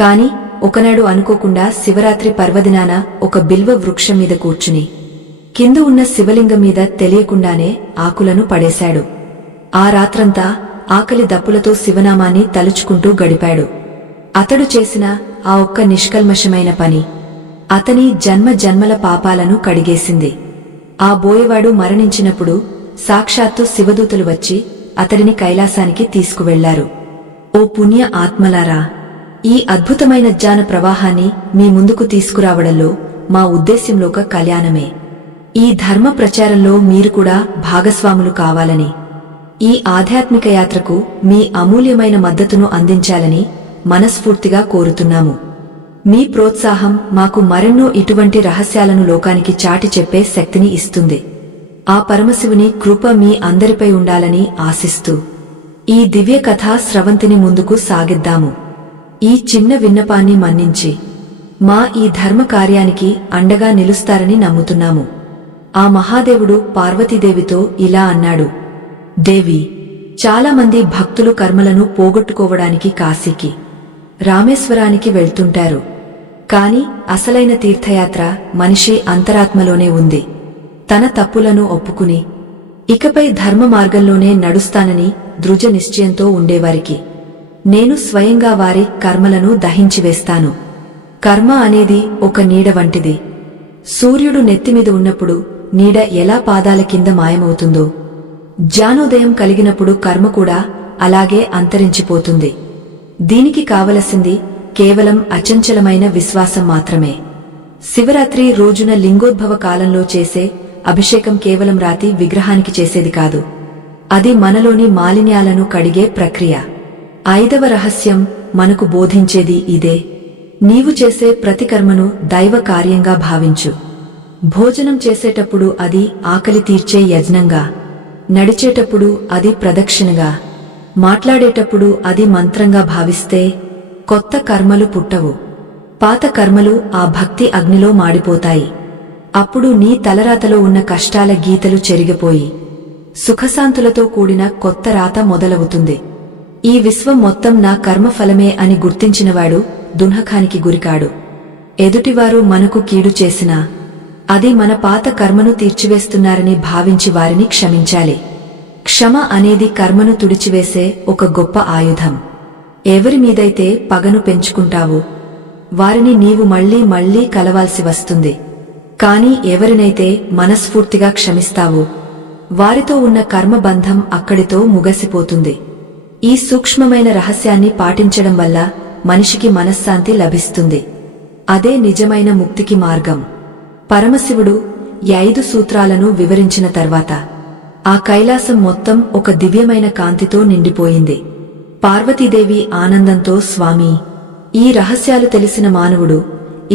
కాని ఒకనాడు అనుకోకుండా శివరాత్రి పర్వదినాన ఒక బిల్వ వృక్షం మీద కూర్చుని కింద ఉన్న శివలింగం మీద తెలియకుండానే ఆకులను పడేశాడు. ఆ రాత్రంతా ఆకలి దప్పులతో శివనామాన్ని తలుచుకుంటూ గడిపాడు. అతడు చేసిన ఆ ఒక్క నిష్కల్మషమైన పని అతని జన్మ జన్మల పాపాలను కడిగేసింది. ఆ బోయవాడు మరణించినప్పుడు సాక్షాత్తు శివదూతలు వచ్చి అతడిని కైలాసానికి తీసుకువెళ్లారు. ఓ పుణ్య ఆత్మలారా, ఈ అద్భుతమైన జ్ఞాన ప్రవాహాన్ని మీ ముందుకు తీసుకురావడంలో మా ఉద్దేశ్యంలోక కళ్యాణమే. ఈ ధర్మ ప్రచారంలో మీరు కూడా భాగస్వాములు కావాలని, ఈ ఆధ్యాత్మిక యాత్రకు మీ అమూల్యమైన మద్దతును అందించాలని మనస్ఫూర్తిగా కోరుతున్నాము. మీ ప్రోత్సాహం మాకు మరెన్నో ఇటువంటి రహస్యాలను లోకానికి చాటి చెప్పే శక్తిని ఇస్తుంది. ఆ పరమశివుని కృప మీ అందరిపై ఉండాలని ఆశిస్తూ ఈ దివ్య కథా స్రవంతిని ముందుకు సాగిద్దాము. ఈ చిన్న విన్నపాన్ని మన్నించి మా ఈ ధర్మ కార్యానికి అండగా నిలుస్తారని నమ్ముతున్నాము. ఆ మహాదేవుడు పార్వతీదేవితో ఇలా అన్నాడు: దేవి, చాలామంది భక్తులు కర్మలను పోగొట్టుకోవడానికి కాశీకి, రామేశ్వరానికి వెళ్తుంటారు. కాని అసలైన తీర్థయాత్ర మనిషి అంతరాత్మలోనే ఉంది. తన తప్పులను ఒప్పుకుని ఇకపై ధర్మ మార్గంలోనే నడుస్తానని దృఢ నిశ్చయంతో ఉండేవారికి నేను స్వయంగా వారి కర్మలను దహించివేస్తాను. కర్మ అనేది ఒక నీడ వంటిది. సూర్యుడు నెత్తిమీద ఉన్నప్పుడు నీడ ఎలా పాదాల కింద మాయమవుతుందో, జ్ఞానోదయం కలిగినప్పుడు కర్మ కూడా అలాగే అంతరించిపోతుంది. దీనికి కావలసింది కేవలం అచంచలమైన విశ్వాసం మాత్రమే. శివరాత్రి రోజున లింగోద్భవ కాలంలో చేసే అభిషేకం కేవలం రాతి విగ్రహానికి చేసేది కాదు. అది మనలోని మాలిన్యాలను కడిగే ప్రక్రియ. 5వ రహస్యం మనకు బోధించేది ఇదే. నీవు చేసే ప్రతి కర్మను దైవ కార్యంగా భావించు. భోజనం చేసేటప్పుడు అది ఆకలి తీర్చే యజ్ఞంగా, నడిచేటప్పుడు అది ప్రదక్షిణగా, మాట్లాడేటప్పుడు అది మంత్రంగా భావిస్తే కొత్త కర్మలు పుట్టవు. పాత కర్మలు ఆ భక్తి అగ్నిలో మాడిపోతాయి. అప్పుడు నీ తలరాతలో ఉన్న కష్టాల గీతలు చెరిగిపోయి సుఖశాంతులతో కూడిన కొత్త రాత మొదలవుతుంది. ఈ విశ్వం మొత్తం నా కర్మఫలమే అని గుర్తించినవాడు దుఃఖానికి గురికాడు. ఎదుటివారు మనకు కీడు చేసినా అది మన పాత కర్మను తీర్చివేస్తున్నారని భావించి వారిని క్షమించాలి. క్షమ అనేది కర్మను తుడిచివేసే ఒక గొప్ప ఆయుధం. ఎవరి మీదైతే పగను పెంచుకుంటావో వారిని నీవు మళ్లీ మళ్లీ కలవాల్సి వస్తుంది. కాని ఎవరినైతే మనస్ఫూర్తిగా క్షమిస్తావో వారితో ఉన్న కర్మబంధం అక్కడితో ముగసిపోతుంది. ఈ సూక్ష్మమైన రహస్యాన్ని పాటించడం వల్ల మనిషికి మనశ్శాంతి లభిస్తుంది. అదే నిజమైన ముక్తికి మార్గం. పరమశివుడు 5 సూత్రాలను వివరించిన తర్వాత ఆ కైలాసం మొత్తం ఒక దివ్యమైన కాంతితో నిండిపోయింది. పార్వతీదేవి ఆనందంతో, స్వామీ, ఈ రహస్యాలు తెలిసిన మానవుడు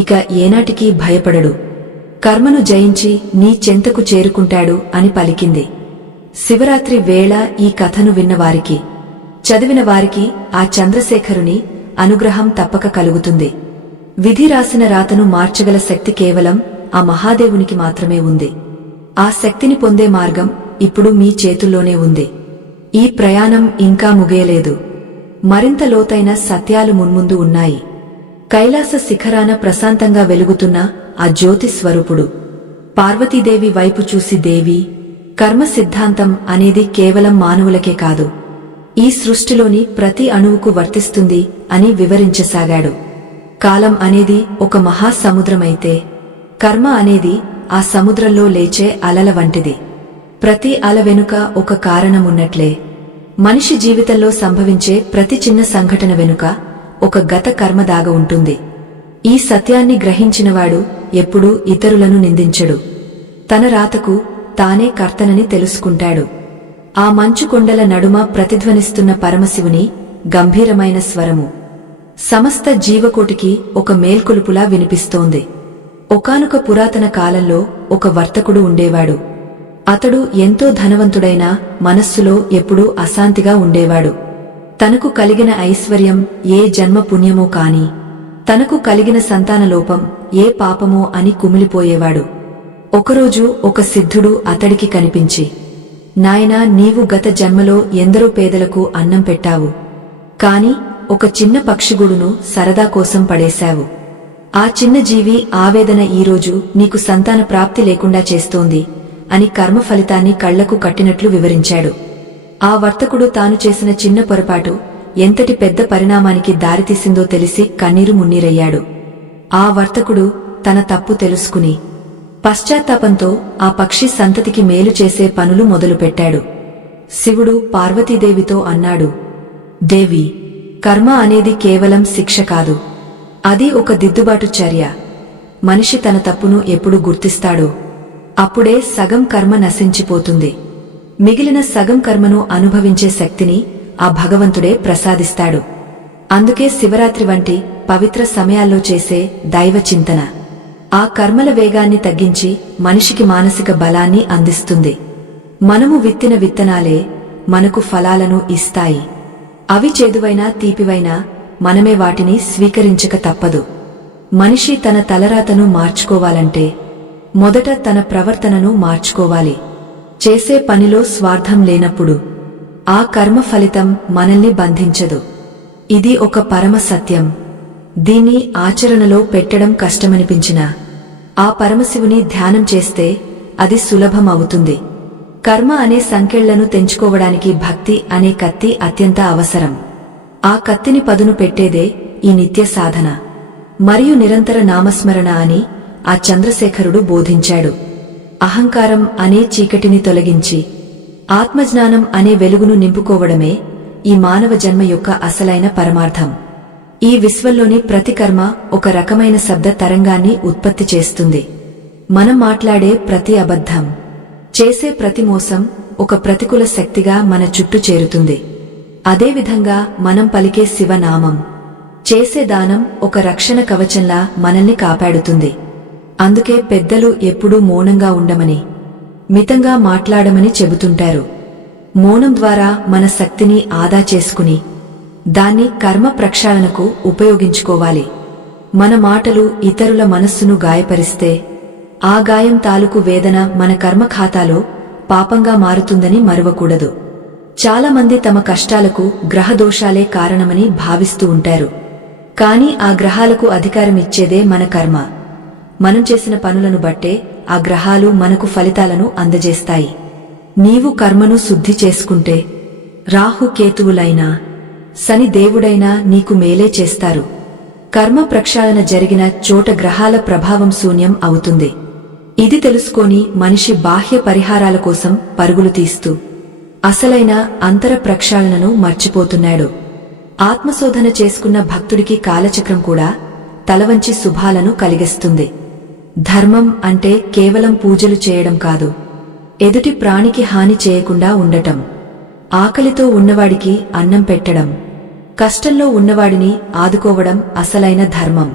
ఇక ఏనాటికీ భయపడడు, కర్మను జయించి నీ చెంతకు చేరుకుంటాడు అని పలికింది. శివరాత్రి వేళ ఈ కథను విన్నవారికి, చదివిన వారికి ఆ చంద్రశేఖరుని అనుగ్రహం తప్పక కలుగుతుంది. విధి రాసిన రాతను మార్చగల శక్తి కేవలం ఆ మహాదేవునికి మాత్రమే ఉంది. ఆ శక్తిని పొందే మార్గం ఇప్పుడు మీ చేతుల్లోనే ఉంది. ఈ ప్రయాణం ఇంకా ముగియలేదు. మరింత లోతైన సత్యాలు మున్ముందు ఉన్నాయి. కైలాస శిఖరాన ప్రశాంతంగా వెలుగుతున్న ఆ జ్యోతి స్వరూపుడు పార్వతీదేవి వైపు చూసి, దేవి, కర్మ సిద్ధాంతం అనేది కేవలం మానవులకే కాదు, ఈ సృష్టిలోని ప్రతి అణువుకు వర్తిస్తుంది అని వివరించసాగాడు. కాలం అనేది ఒక మహాసముద్రమైతే కర్మ అనేది ఆ సముద్రంలో లేచే అలల వంటిది. ప్రతి అల వెనుక ఒక కారణమున్నట్లే మనిషి జీవితంలో సంభవించే ప్రతి చిన్న సంఘటన వెనుక ఒక గత కర్మ దాగ ఉంటుంది. ఈ సత్యాన్ని గ్రహించినవాడు ఎప్పుడూ ఇతరులను నిందించడు. తన రాతకు తానే కర్తనని తెలుసుకుంటాడు. ఆ మంచు కొండల నడుమ ప్రతిధ్వనిస్తున్న పరమశివుని గంభీరమైన స్వరము సమస్త జీవకోటికి ఒక మేల్కొలుపులా వినిపిస్తోంది. ఒకానొక పురాతన కాలంలో ఒక వర్తకుడు ఉండేవాడు. అతడు ఎంతో ధనవంతుడైనా మనస్సులో ఎప్పుడూ అశాంతిగా ఉండేవాడు. తనకు కలిగిన ఐశ్వర్యం ఏ జన్మ పుణ్యమో కాని, తనకు కలిగిన సంతానలోపం ఏ పాపమో అని కుమిలిపోయేవాడు. ఒకరోజు ఒక సిద్ధుడు అతడికి కనిపించి, నాయనా, నీవు గత జన్మలో ఎందరో పేదలకు అన్నం పెట్టావు. కాని ఒక చిన్న పక్షిగూడును సరదా కోసం పడేశావు. ఆ చిన్న జీవి ఆవేదన ఈరోజు నీకు సంతాన ప్రాప్తి లేకుండా చేస్తోంది అని కర్మ ఫలితాన్ని కళ్లకు కట్టినట్లు వివరించాడు. ఆ వర్తకుడు తాను చేసిన చిన్న పొరపాటు ఎంతటి పెద్ద పరిణామానికి దారితీసిందో తెలిసి కన్నీరు మున్నీరయ్యాడు. ఆ వర్తకుడు తన తప్పు తెలుసుకుని పశ్చాత్తాపంతో ఆ పక్షి సంతతికి మేలు చేసే పనులు మొదలుపెట్టాడు. శివుడు పార్వతీదేవితో అన్నాడు, దేవి, కర్మ అనేది కేవలం శిక్ష కాదు. అది ఒక దిద్దుబాటు చర్య. మనిషి తన తప్పును ఎప్పుడు గుర్తిస్తాడో అప్పుడే సగం కర్మ నశించిపోతుంది. మిగిలిన సగం కర్మను అనుభవించే శక్తిని ఆ భగవంతుడే ప్రసాదిస్తాడు. అందుకే శివరాత్రి వంటి పవిత్ర సమయాల్లో చేసే దైవ చింతన ఆ కర్మల వేగాన్ని తగ్గించి మనిషికి మానసిక బలాన్ని అందిస్తుంది. మనము విత్తిన విత్తనాలే మనకు ఫలాలను ఇస్తాయి. అవి చేదువైనా తీపివైనా మనమే వాటిని స్వీకరించక తప్పదు. మనిషి తన తలరాతను మార్చుకోవాలంటే మొదట తన ప్రవర్తనను మార్చుకోవాలి. చేసే పనిలో స్వార్థం లేనప్పుడు ఆ కర్మ ఫలితం మనల్ని బంధించదు. ఇది ఒక పరమ సత్యం. దీన్ని ఆచరణలో పెట్టడం కష్టమనిపించినా ఆ పరమశివుని ధ్యానం చేస్తే అది సులభం అవుతుంది. కర్మ అనే సంకెళ్లను తెంచుకోవడానికి భక్తి అనే కత్తి అత్యంత అవసరం. ఆ కత్తిని పదును పెట్టేదే ఈ నిత్య సాధన మరియు నిరంతర నామస్మరణ అని ఆ చంద్రశేఖరుడు బోధించాడు. అహంకారం అనే చీకటిని తొలగించి ఆత్మజ్ఞానం అనే వెలుగును నింపుకోవడమే ఈ మానవ జన్మ యొక్క అసలైన పరమార్థం. ఈ విశ్వంలోని ప్రతి కర్మ ఒక రకమైన శబ్ద తరంగాన్ని ఉత్పత్తి చేస్తుంది. మనం మాట్లాడే ప్రతి అబద్ధం, చేసే ప్రతి మోసం ఒక ప్రతికూల శక్తిగా మన చుట్టూ చేరుతుంది. అదేవిధంగా మనం పలికే శివనామం, చేసే దానం ఒక రక్షణ కవచంలా మనల్ని కాపాడుతుంది. అందుకే పెద్దలు ఎప్పుడూ మౌనంగా ఉండమని, మితంగా మాట్లాడమని చెబుతుంటారు. మౌనం ద్వారా మన శక్తిని ఆదా చేసుకుని దాన్ని కర్మ ప్రక్షాళనకు ఉపయోగించుకోవాలి. మన మాటలు ఇతరుల మనస్సును గాయపరిస్తే ఆ గాయం తాలూకు వేదన మన కర్మ ఖాతాలో పాపంగా మారుతుందని మరువకూడదు. చాలామంది తమ కష్టాలకు గ్రహదోషాలే కారణమని భావిస్తూ ఉంటారు. కాని ఆ గ్రహాలకు అధికారమిచ్చేదే మన కర్మ. మనం చేసిన పనులను బట్టే ఆ గ్రహాలు మనకు ఫలితాలను అందజేస్తాయి. నీవు కర్మను శుద్ధి చేసుకుంటే రాహు కేతువులైనా శని దేవుడైనా నీకు మేలే చేస్తారు. కర్మ ప్రక్షాళన జరిగిన చోట గ్రహాల ప్రభావం శూన్యం అవుతుంది. ఇది తెలుసుకొని మనిషి బాహ్య పరిహారాల కోసం పరుగులు తీస్తూ అసలైన అంతర ప్రక్షాళనను మర్చిపోతున్నాడు. ఆత్మశోధన చేసుకున్న భక్తుడికి కాలచక్రం కూడా తలవంచి శుభాలను కలిగిస్తుంది. ధర్మం అంటే కేవలం పూజలు చేయడం కాదు, ఎదుటి ప్రాణికి హాని చేయకుండా ఉండటం, ఆకలితో ఉన్నవాడికి అన్నం పెట్టడం, కష్టంలో ఉన్నవాడిని ఆదుకోవడం అసలైన ధర్మం.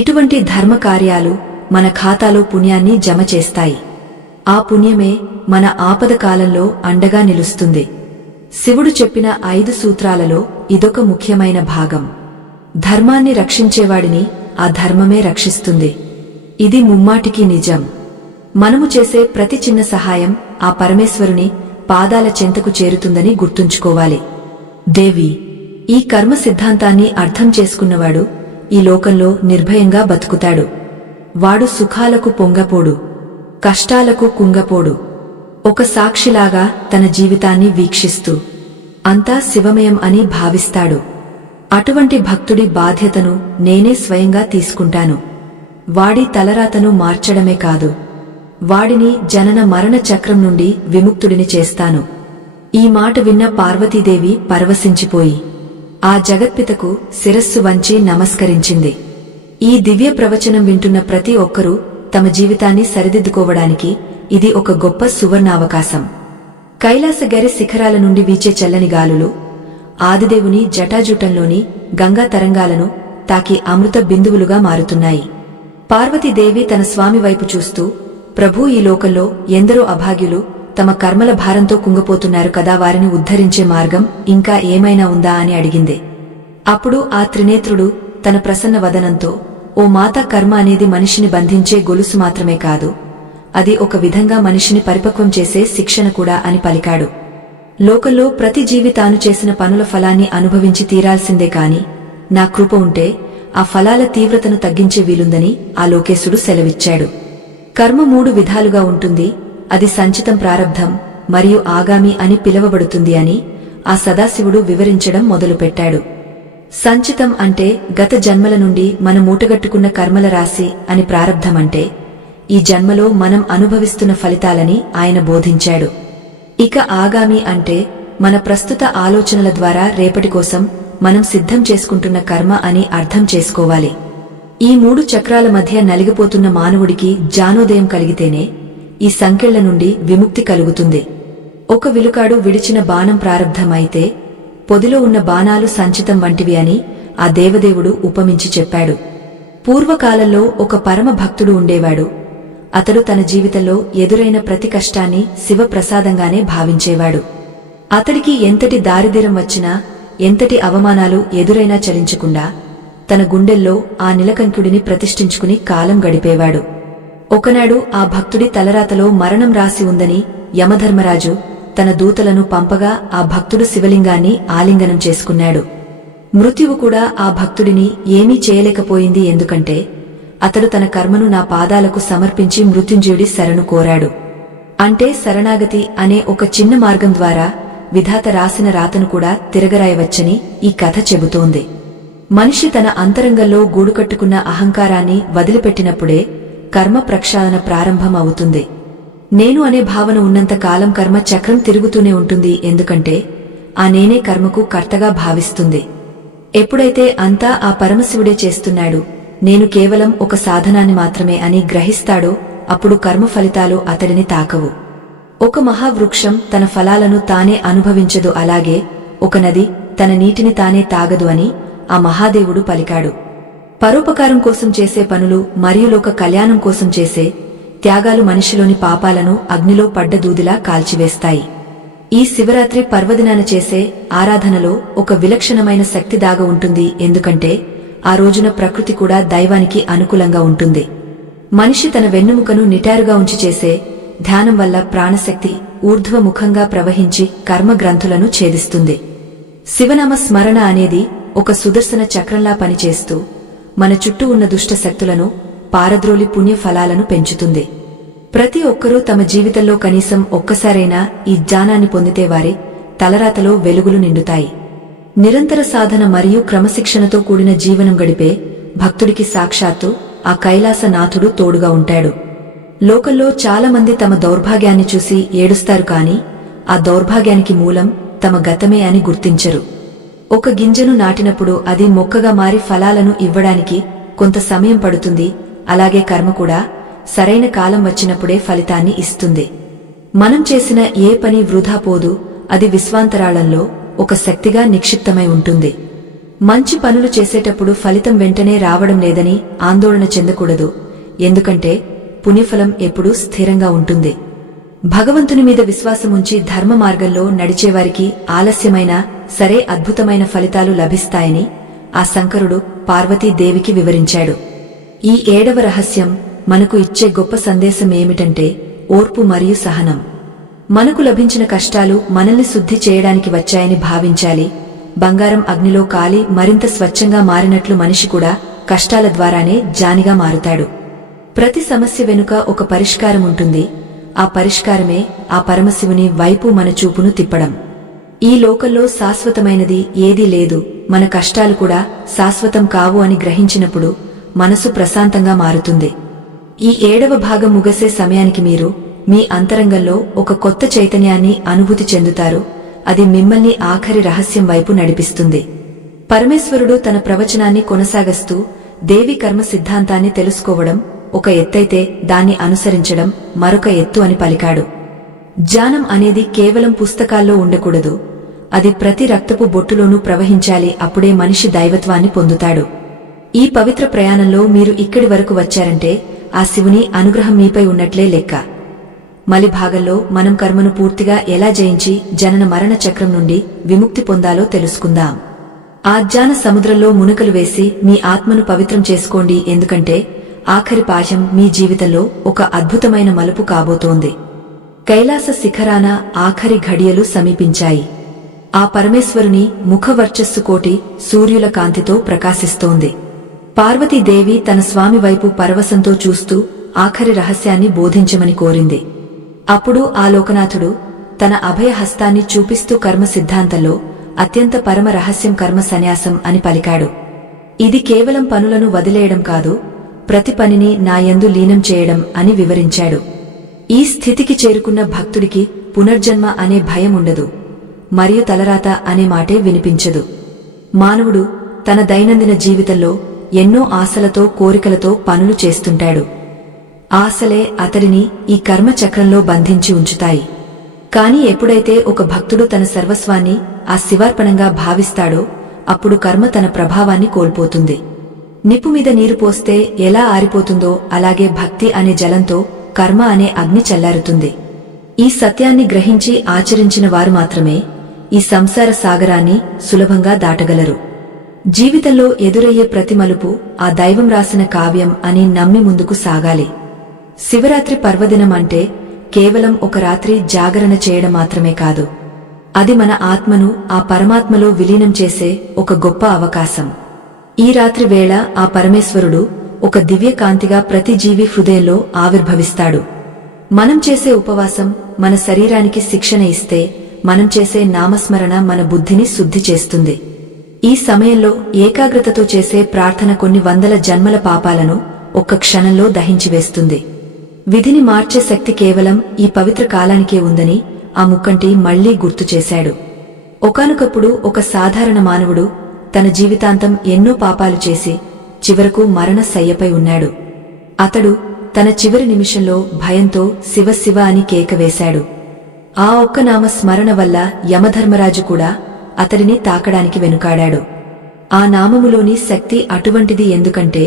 ఇటువంటి ధర్మ కార్యాలు మన ఖాతాలో పుణ్యాన్ని జమ చేస్తాయి. ఆ పుణ్యమే మన ఆపద కాలంలో అండగా నిలుస్తుంది. శివుడు చెప్పిన 5 సూత్రాలలో ఇదొక ముఖ్యమైన భాగం. ధర్మాన్ని రక్షించేవాడిని ఆ ధర్మమే రక్షిస్తుంది. ఇది ముమ్మాటికి నిజం. మనము చేసే ప్రతి చిన్న సహాయం ఆ పరమేశ్వరుని పాదాల చెంతకు చేరుతుందని గుర్తుంచుకోవాలి. దేవి, ఈ కర్మ సిద్ధాంతాన్ని అర్థం చేసుకున్నవాడు ఈ లోకంలో నిర్భయంగా బతుకుతాడు. వాడు సుఖాలకు పొంగపోడు, కష్టాలకు కుంగపోడు. ఒక సాక్షిలాగా తన జీవితాన్ని వీక్షిస్తూ అంతా శివమయం అని భావిస్తాడు. అటువంటి భక్తుడి బాధ్యతను నేనే స్వయంగా తీసుకుంటాను. వాడి తలరాతను మార్చడమే కాదు, వాడిని జనన మరణ చక్రం నుండి విముక్తుడిని చేస్తాను. ఈ మాట విన్న పార్వతీదేవి పరవశించిపోయి ఆ జగత్పితకు శిరస్సు వంచి నమస్కరించింది. ఈ దివ్య ప్రవచనం వింటున్న ప్రతి ఒక్కరూ తమ జీవితాన్ని సరిదిద్దుకోవడానికి ఇది ఒక గొప్ప సువర్ణావకాశం. కైలాసగిరి శిఖరాల నుండి వీచే చల్లని గాలులు ఆదిదేవుని జటాజూటంలోని గంగా తరంగాలను తాకి అమృత బిందువులుగా మారుతున్నాయి. పార్వతీదేవి తన స్వామి వైపు చూస్తూ, ప్రభూ, ఈ లోకంలో ఎందరో అభాగ్యులు తమ కర్మల భారంతో కుంగిపోతున్నారు కదా, వారిని ఉద్ధరించే మార్గం ఇంకా ఏమైనా ఉందా అని అడిగింది. అప్పుడు ఆ త్రినేత్రుడు తన ప్రసన్న వదనంతో, ఓ మాతా, కర్మ అనేది మనిషిని బంధించే గొలుసు మాత్రమే కాదు, అది ఒక విధంగా మనిషిని పరిపక్వం చేసే శిక్షణ కూడా అని పలికాడు. లోకంలో ప్రతి జీవి తాను చేసిన పనుల ఫలాన్ని అనుభవించి తీరాల్సిందే కాని నా కృప ఉంటే ఆ ఫలాల తీవ్రతను తగ్గించే వీలుందని ఆ లోకేశుడు సెలవిచ్చాడు. కర్మ 3 విధాలుగా ఉంటుంది. అది సంచితం, ప్రారబ్ధం మరియు ఆగామి అని పిలువబడుతుంది అని ఆ సదాశివుడు వివరించడం మొదలుపెట్టాడు. సంచితం అంటే గత జన్మల నుండి మనం మూటగట్టుకున్న కర్మల రాశి అని, ప్రారబ్ధం అంటే ఈ జన్మలో మనం అనుభవిస్తున్న ఫలితాలని ఆయన బోధించాడు. ఇక ఆగామి అంటే మన ప్రస్తుత ఆలోచనల ద్వారా రేపటి కోసం మనం సిద్ధం చేసుకుంటున్న కర్మ అని అర్థం చేసుకోవాలి. ఈ 3 చక్రాల మధ్య నలిగిపోతున్న మానవుడికి జ్ఞానోదయం కలిగితేనే ఈ సంకెళ్ల నుండి విముక్తి కలుగుతుంది. ఒక విలుకాడు విడిచిన బాణం ప్రారబ్ధం అయితే, పొదిలో ఉన్న బాణాలు సంచితం వంటివి అని ఆ దేవదేవుడు ఉపమించి చెప్పాడు. పూర్వకాలంలో ఒక పరమ భక్తుడు ఉండేవాడు. అతడు తన జీవితంలో ఎదురైన ప్రతి కష్టాన్ని శివప్రసాదంగానే భావించేవాడు. అతడికి ఎంతటి దారిద్ర్యం వచ్చినా, ఎంతటి అవమానాలు ఎదురైనా చలించకుండా తన గుండెల్లో ఆ నీలకంఠుడిని ప్రతిష్ఠించుకుని కాలం గడిపేవాడు. ఒకనాడు ఆ భక్తుడి తలరాతలో మరణం రాసి ఉందని యమధర్మరాజు తన దూతలను పంపగా ఆ భక్తుడు శివలింగాన్ని ఆలింగనం చేసుకున్నాడు. మృత్యువు కూడా ఆ భక్తుడిని ఏమీ చేయలేకపోయింది. ఎందుకంటే అతడు తన కర్మను నా పాదాలకు సమర్పించి మృత్యుంజయుడి శరణు కోరాడు. అంటే శరణాగతి అనే ఒక చిన్న మార్గం ద్వారా విధాత రాసిన రాతను కూడా తిరగరాయవచ్చని ఈ కథ చెబుతోంది. మనిషి తన అంతరంగంలో గూడుకట్టుకున్న అహంకారాన్ని వదిలిపెట్టినప్పుడే కర్మ ప్రక్షాళన ప్రారంభం అవుతుంది. నేను అనే భావన ఉన్నంత కాలం కర్మ చక్రం తిరుగుతూనే ఉంటుంది. ఎందుకంటే ఆ నేనే కర్మకు కర్తగా భావిస్తుంది. ఎప్పుడైతే అంతా ఆ పరమశివుడే చేస్తున్నాడు, నేను కేవలం ఒక సాధనాన్ని మాత్రమే అని గ్రహిస్తాడో అప్పుడు కర్మ ఫలితాలు అతడిని తాకవు. ఒక మహావృక్షం తన ఫలాలను తానే అనుభవించదు, అలాగే ఒక నది తన నీటిని తానే తాగదు అని ఆ మహాదేవుడు పలికాడు. పరోపకారం కోసం చేసే పనులు మరియు లోక కళ్యాణం కోసం చేసే త్యాగాలు మనిషిలోని పాపాలను అగ్నిలో పడ్డ దూదిలా కాల్చివేస్తాయి. ఈ శివరాత్రి పర్వదినాన చేసే ఆరాధనలో ఒక విలక్షణమైన శక్తి దాగ ఉంటుంది. ఎందుకంటే ఆ రోజున ప్రకృతి కూడా దైవానికి అనుకూలంగా ఉంటుంది. మనిషి తన వెన్నుముకను నిటారుగా ఉంచి చేసే ధ్యానం వల్ల ప్రాణశక్తి ఊర్ధ్వముఖంగా ప్రవహించి కర్మ గ్రంథులను ఛేదిస్తుంది. శివనామ స్మరణ అనేది ఒక సుదర్శన చక్రంలా పనిచేస్తూ మన చుట్టూ ఉన్న దుష్ట శక్తులను పారద్రోలి పుణ్య ఫలాలను పెంచుతుంది. ప్రతి ఒక్కరూ తమ జీవితంలో కనీసం ఒక్కసారైనా ఈ జ్ఞానాన్ని పొందితే వారి తలరాతలో వెలుగులు నిండుతాయి. నిరంతర సాధన మరియు క్రమశిక్షణతో కూడిన జీవనం గడిపే భక్తుడికి సాక్షాత్తు ఆ కైలాసనాథుడు తోడుగా ఉంటాడు. లోకంలో చాలామంది తమ దౌర్భాగ్యాన్ని చూసి ఏడుస్తారు, కాని ఆ దౌర్భాగ్యానికి మూలం తమ గతమే అని గుర్తించరు. ఒక గింజను నాటినప్పుడు అది మొక్కగా మారి ఫలాలను ఇవ్వడానికి కొంత సమయం పడుతుంది. అలాగే కర్మ కూడా సరైన కాలం వచ్చినప్పుడే ఫలితాన్ని ఇస్తుంది. మనం చేసిన ఏ పని వృధా పోదు, అది విశ్వాంతరాళంలో ఒక శక్తిగా నిక్షిప్తమై ఉంటుంది. మంచి పనులు చేసేటప్పుడు ఫలితం వెంటనే రావడం లేదని ఆందోళన చెందకూడదు. ఎందుకంటే పుణ్యఫలం ఎప్పుడూ స్థిరంగా ఉంటుంది. భగవంతుని మీద విశ్వాసముంచి ధర్మ మార్గంలో నడిచేవారికి ఆలస్యమైనా సరే అద్భుతమైన ఫలితాలు లభిస్తాయని ఆ శంకరుడు పార్వతీదేవికి వివరించాడు. ఈ 7వ రహస్యం మనకు ఇచ్చే గొప్ప సందేశం ఏమిటంటే ఓర్పు మరియు సహనం. మనకు లభించిన కష్టాలు మనల్ని శుద్ధి చేయడానికి వచ్చాయని భావించాలి. బంగారం అగ్నిలో కాలి మరింత స్వచ్ఛంగా మారినట్లు మనిషి కూడా కష్టాల ద్వారానే జ్ఞానిగా మారుతాడు. ప్రతి సమస్య వెనుక ఒక పరిష్కారం ఉంటుంది. ఆ పరిష్కారమే ఆ పరమశివుని వైపు మన చూపును తిప్పడం. ఈ లోకంలో శాశ్వతమైనది ఏదీ లేదు. మన కష్టాలు కూడా శాశ్వతం కావు అని గ్రహించినప్పుడు మనసు ప్రశాంతంగా మారుతుంది. ఈ 7వ భాగం ముగిసే సమయానికి మీరు మీ అంతరంగంలో ఒక కొత్త చైతన్యాన్ని అనుభూతి చెందుతారు. అది మిమ్మల్ని ఆఖరి రహస్యం వైపు నడిపిస్తుంది. పరమేశ్వరుడు తన ప్రవచనాన్ని కొనసాగస్తూ దేవి కర్మ సిద్ధాంతాన్ని తెలుసుకోవడం ఒక ఎత్తైతే దాన్ని అనుసరించడం మరొక ఎత్తు అని పలికాడు. జ్ఞానం అనేది కేవలం పుస్తకాల్లో ఉండకూడదు, అది ప్రతి రక్తపు బొట్టులోనూ ప్రవహించాలి. అప్పుడే మనిషి దైవత్వాన్ని పొందుతాడు. ఈ పవిత్ర ప్రయాణంలో మీరు ఇక్కడి వరకు వచ్చారంటే ఆ శివుని అనుగ్రహం మీపై ఉన్నట్లే లెక్క. మలి భాగంలో మనం కర్మను పూర్తిగా ఎలా జయించి జనన మరణ చక్రం నుండి విముక్తి పొందాలో తెలుసుకుందాం. ఆ జ్ఞాన సముద్రంలో మునకలు వేసి మీ ఆత్మను పవిత్రం చేసుకోండి, ఎందుకంటే ఆఖరి పాఠం మీ జీవితంలో ఒక అద్భుతమైన మలుపు కాబోతోంది. కైలాస శిఖరాన ఆఖరి ఘడియలు సమీపించాయి. ఆ పరమేశ్వరుని ముఖవర్చస్సు కోటి సూర్యుల కాంతితో ప్రకాశిస్తోంది. పార్వతీదేవి తన స్వామి వైపు పరవశంతో చూస్తూ ఆఖరి రహస్యాన్ని బోధించమని కోరింది. అప్పుడు ఆ లోకనాథుడు తన అభయ హస్తాన్ని చూపిస్తూ కర్మ సిద్ధాంతంలో అత్యంత పరమ రహస్యం కర్మ సన్యాసం అని పలికాడు. ఇది కేవలం పనులను వదిలేయడం కాదు, ప్రతి పనిని నాయందు లీనం చేయడం అని వివరించాడు. ఈ స్థితికి చేరుకున్న భక్తుడికి పునర్జన్మ అనే భయం ఉండదు, మరియు తలరాత అనే మాటే వినిపించదు. మానవుడు తన దైనందిన జీవితంలో ఎన్నో ఆశలతో కోరికలతో పనులు చేస్తుంటాడు. ఆశలే అతడిని ఈ కర్మ చక్రంలో బంధించి ఉంచుతాయి. కాని ఎప్పుడైతే ఒక భక్తుడు తన సర్వస్వాన్ని ఆ శివార్పణంగా భావిస్తాడో అప్పుడు కర్మ తన ప్రభావాన్ని కోల్పోతుంది. నిప్పు మీద నీరు పోస్తే ఎలా ఆరిపోతుందో అలాగే భక్తి అనే జలంతో కర్మ అనే అగ్ని చల్లారుతుంది. ఈ సత్యాన్ని గ్రహించి ఆచరించిన వారు మాత్రమే ఈ సంసార సాగరాన్ని సులభంగా దాటగలరు. జీవితంలో ఎదురయ్యే ప్రతి మలుపు ఆ దైవం రాసిన కావ్యం అని నమ్మి ముందుకు సాగాలి. శివరాత్రి పర్వదినం అంటే కేవలం ఒక రాత్రి జాగరణ చేయడం మాత్రమే కాదు, అది మన ఆత్మను ఆ పరమాత్మలో విలీనం చేసే ఒక గొప్ప అవకాశం. ఈ రాత్రి వేళ ఆ పరమేశ్వరుడు ఒక దివ్య కాంతిగా ప్రతి జీవి హృదయంలో ఆవిర్భవిస్తాడు. మనం చేసే ఉపవాసం మన శరీరానికి శిక్షణ ఇస్తే, మనం చేసే నామస్మరణ మన బుద్ధిని శుద్ధి చేస్తుంది. ఈ సమయంలో ఏకాగ్రతతో చేసే ప్రార్థన కొన్ని వందల జన్మల పాపాలను ఒక్క క్షణంలో దహించివేస్తుంది. విధిని మార్చే శక్తి కేవలం ఈ పవిత్ర కాలానికే ఉందని ఆ ముక్కంటి మళ్లీ గుర్తు చేశాడు. ఒకానొకప్పుడు ఒక సాధారణ మానవుడు తన జీవితాంతం ఎన్నో పాపాలు చేసి చివరకు మరణ శయ్యపై ఉన్నాడు. అతడు తన చివరి నిమిషంలో భయంతో శివ శివ అని కేక వేశాడు. ఆ ఒక్క నామ స్మరణ వల్ల యమధర్మరాజు కూడా అతడిని తాకడానికి వెనుకాడాడు. ఆ నామములోని శక్తి అటువంటిది, ఎందుకంటే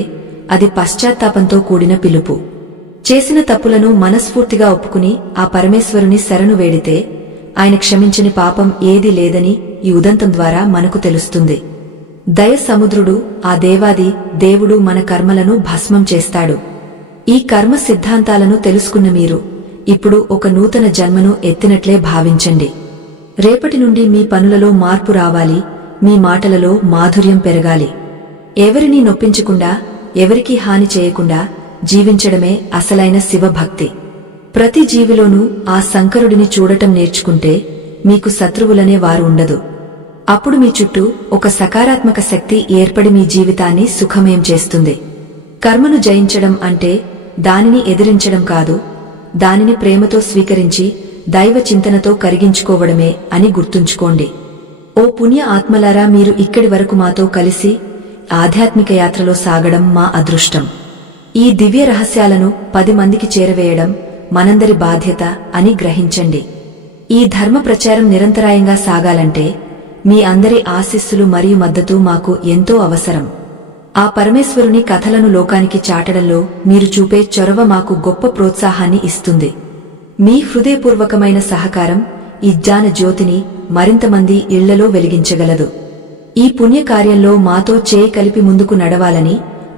అది పశ్చాత్తాపంతో కూడిన పిలుపు. చేసిన తప్పులను మనస్ఫూర్తిగా ఒప్పుకుని ఆ పరమేశ్వరుని శరణు వేడితే ఆయన క్షమించని పాపం ఏదీ లేదని ఈ ఉదంతం ద్వారా మనకు తెలుస్తుంది. దయ సముద్రుడు ఆ దేవాది దేవుడు మన కర్మలను భస్మం చేస్తాడు. ఈ కర్మ సిద్ధాంతాలను తెలుసుకున్న మీరు ఇప్పుడు ఒక నూతన జన్మను ఎత్తినట్లే భావించండి. రేపటి నుండి మీ పనులలో మార్పు రావాలి, మీ మాటలలో మాధుర్యం పెరగాలి. ఎవరినీ నొప్పించకుండా, ఎవరికీ హాని చేయకుండా జీవించడమే అసలైన శివభక్తి. ప్రతి జీవిలోనూ ఆ శంకరుడిని చూడటం నేర్చుకుంటే మీకు శత్రువులనే వారు ఉండదు. అప్పుడు మీ చుట్టూ ఒక సకారాత్మక శక్తి ఏర్పడి మీ జీవితాన్ని సుఖమయం చేస్తుంది. కర్మను జయించడం అంటే దానిని ఎదిరించడం కాదు, దానిని ప్రేమతో స్వీకరించి దైవ చింతనతో కరిగించుకోవడమే అని గుర్తుంచుకోండి. ఓ పుణ్య ఆత్మలారా, మీరు ఇక్కడి వరకు మాతో కలిసి ఆధ్యాత్మిక యాత్రలో సాగడం మా అదృష్టం. ఈ దివ్య రహస్యాలను 10 మందికి చేరవేయడం మనందరి బాధ్యత అని గ్రహించండి. ఈ ధర్మ ప్రచారం నిరంతరాయంగా సాగాలంటే మీ అందరి ఆశీస్సులు మరియు మద్దతు మాకు ఎంతో అవసరం. ఆ పరమేశ్వరుని కథలను లోకానికి చాటడంలో మీరు చూపే చొరవ మాకు గొప్ప ప్రోత్సాహాన్ని ఇస్తుంది. మీ హృదయపూర్వకమైన సహకారం ఈ జ్ఞాన జ్యోతిని మరింతమంది ఇళ్లలో వెలిగించగలదు. ఈ పుణ్యకార్యంలో మాతో చేయి కలిపి ముందుకు నడవాలని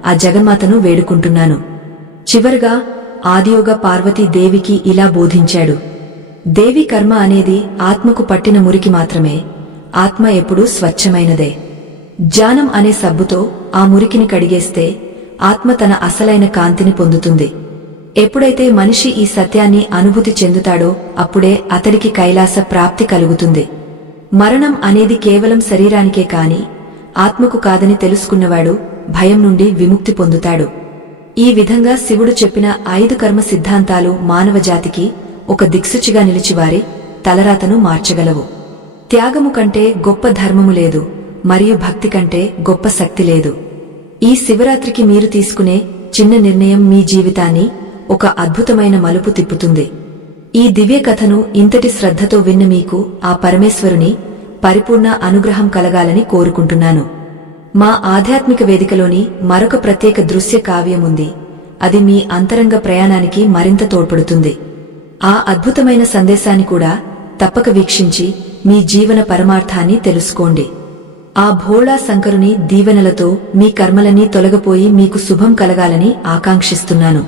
ఆ జగన్మాతను వేడుకుంటున్నాను. చివరగా ఆదియోగ పార్వతీదేవికి ఇలా బోధించాడు. దేవి కర్మ అనేది ఆత్మకు పట్టిన మురికి మాత్రమే, ఆత్మ ఎప్పుడూ స్వచ్ఛమైనదే. జ్ఞానం అనే సబ్బుతో ఆ మురికిని కడిగేస్తే ఆత్మ తన అసలైన కాంతిని పొందుతుంది. ఎప్పుడైతే మనిషి ఈ సత్యాన్ని అనుభూతి చెందుతాడో అప్పుడే అతడికి కైలాస ప్రాప్తి కలుగుతుంది. మరణం అనేది కేవలం శరీరానికే కాని ఆత్మకు కాదని తెలుసుకున్నవాడు భయం నుండి విముక్తి పొందుతాడు. ఈ విధంగా శివుడు చెప్పిన 5 కర్మ సిద్ధాంతాలు మానవజాతికి ఒక దిక్సూచిగా నిలిచి వారి తలరాతను మార్చగలవు. త్యాగము కంటే గొప్ప ధర్మము లేదు, మరియు భక్తి కంటే గొప్ప శక్తి లేదు. ఈ శివరాత్రికి మీరు తీసుకునే చిన్న నిర్ణయం మీ జీవితాన్ని ఒక అద్భుతమైన మలుపు తిప్పుతుంది. ఈ దివ్య కథను ఇంతటి శ్రద్ధతో విన్న మీకు ఆ పరమేశ్వరుని పరిపూర్ణ అనుగ్రహం కలగాలని కోరుకుంటున్నాను. మా ఆధ్యాత్మిక వేదికలోని మరొక ప్రత్యేక దృశ్య కావ్యం ఉంది. అది మీ అంతరంగ ప్రయాణానికి మరింత తోడ్పడుతుంది. ఆ అద్భుతమైన సందేశాన్ని కూడా తప్పక వీక్షించి మీ జీవన పరమార్థాన్ని తెలుసుకోండి. ఆ భోళా శంకరుని దీవెనలతో మీ కర్మలన్నీ తొలగిపోయి మీకు శుభం కలగాలని ఆకాంక్షిస్తున్నాను.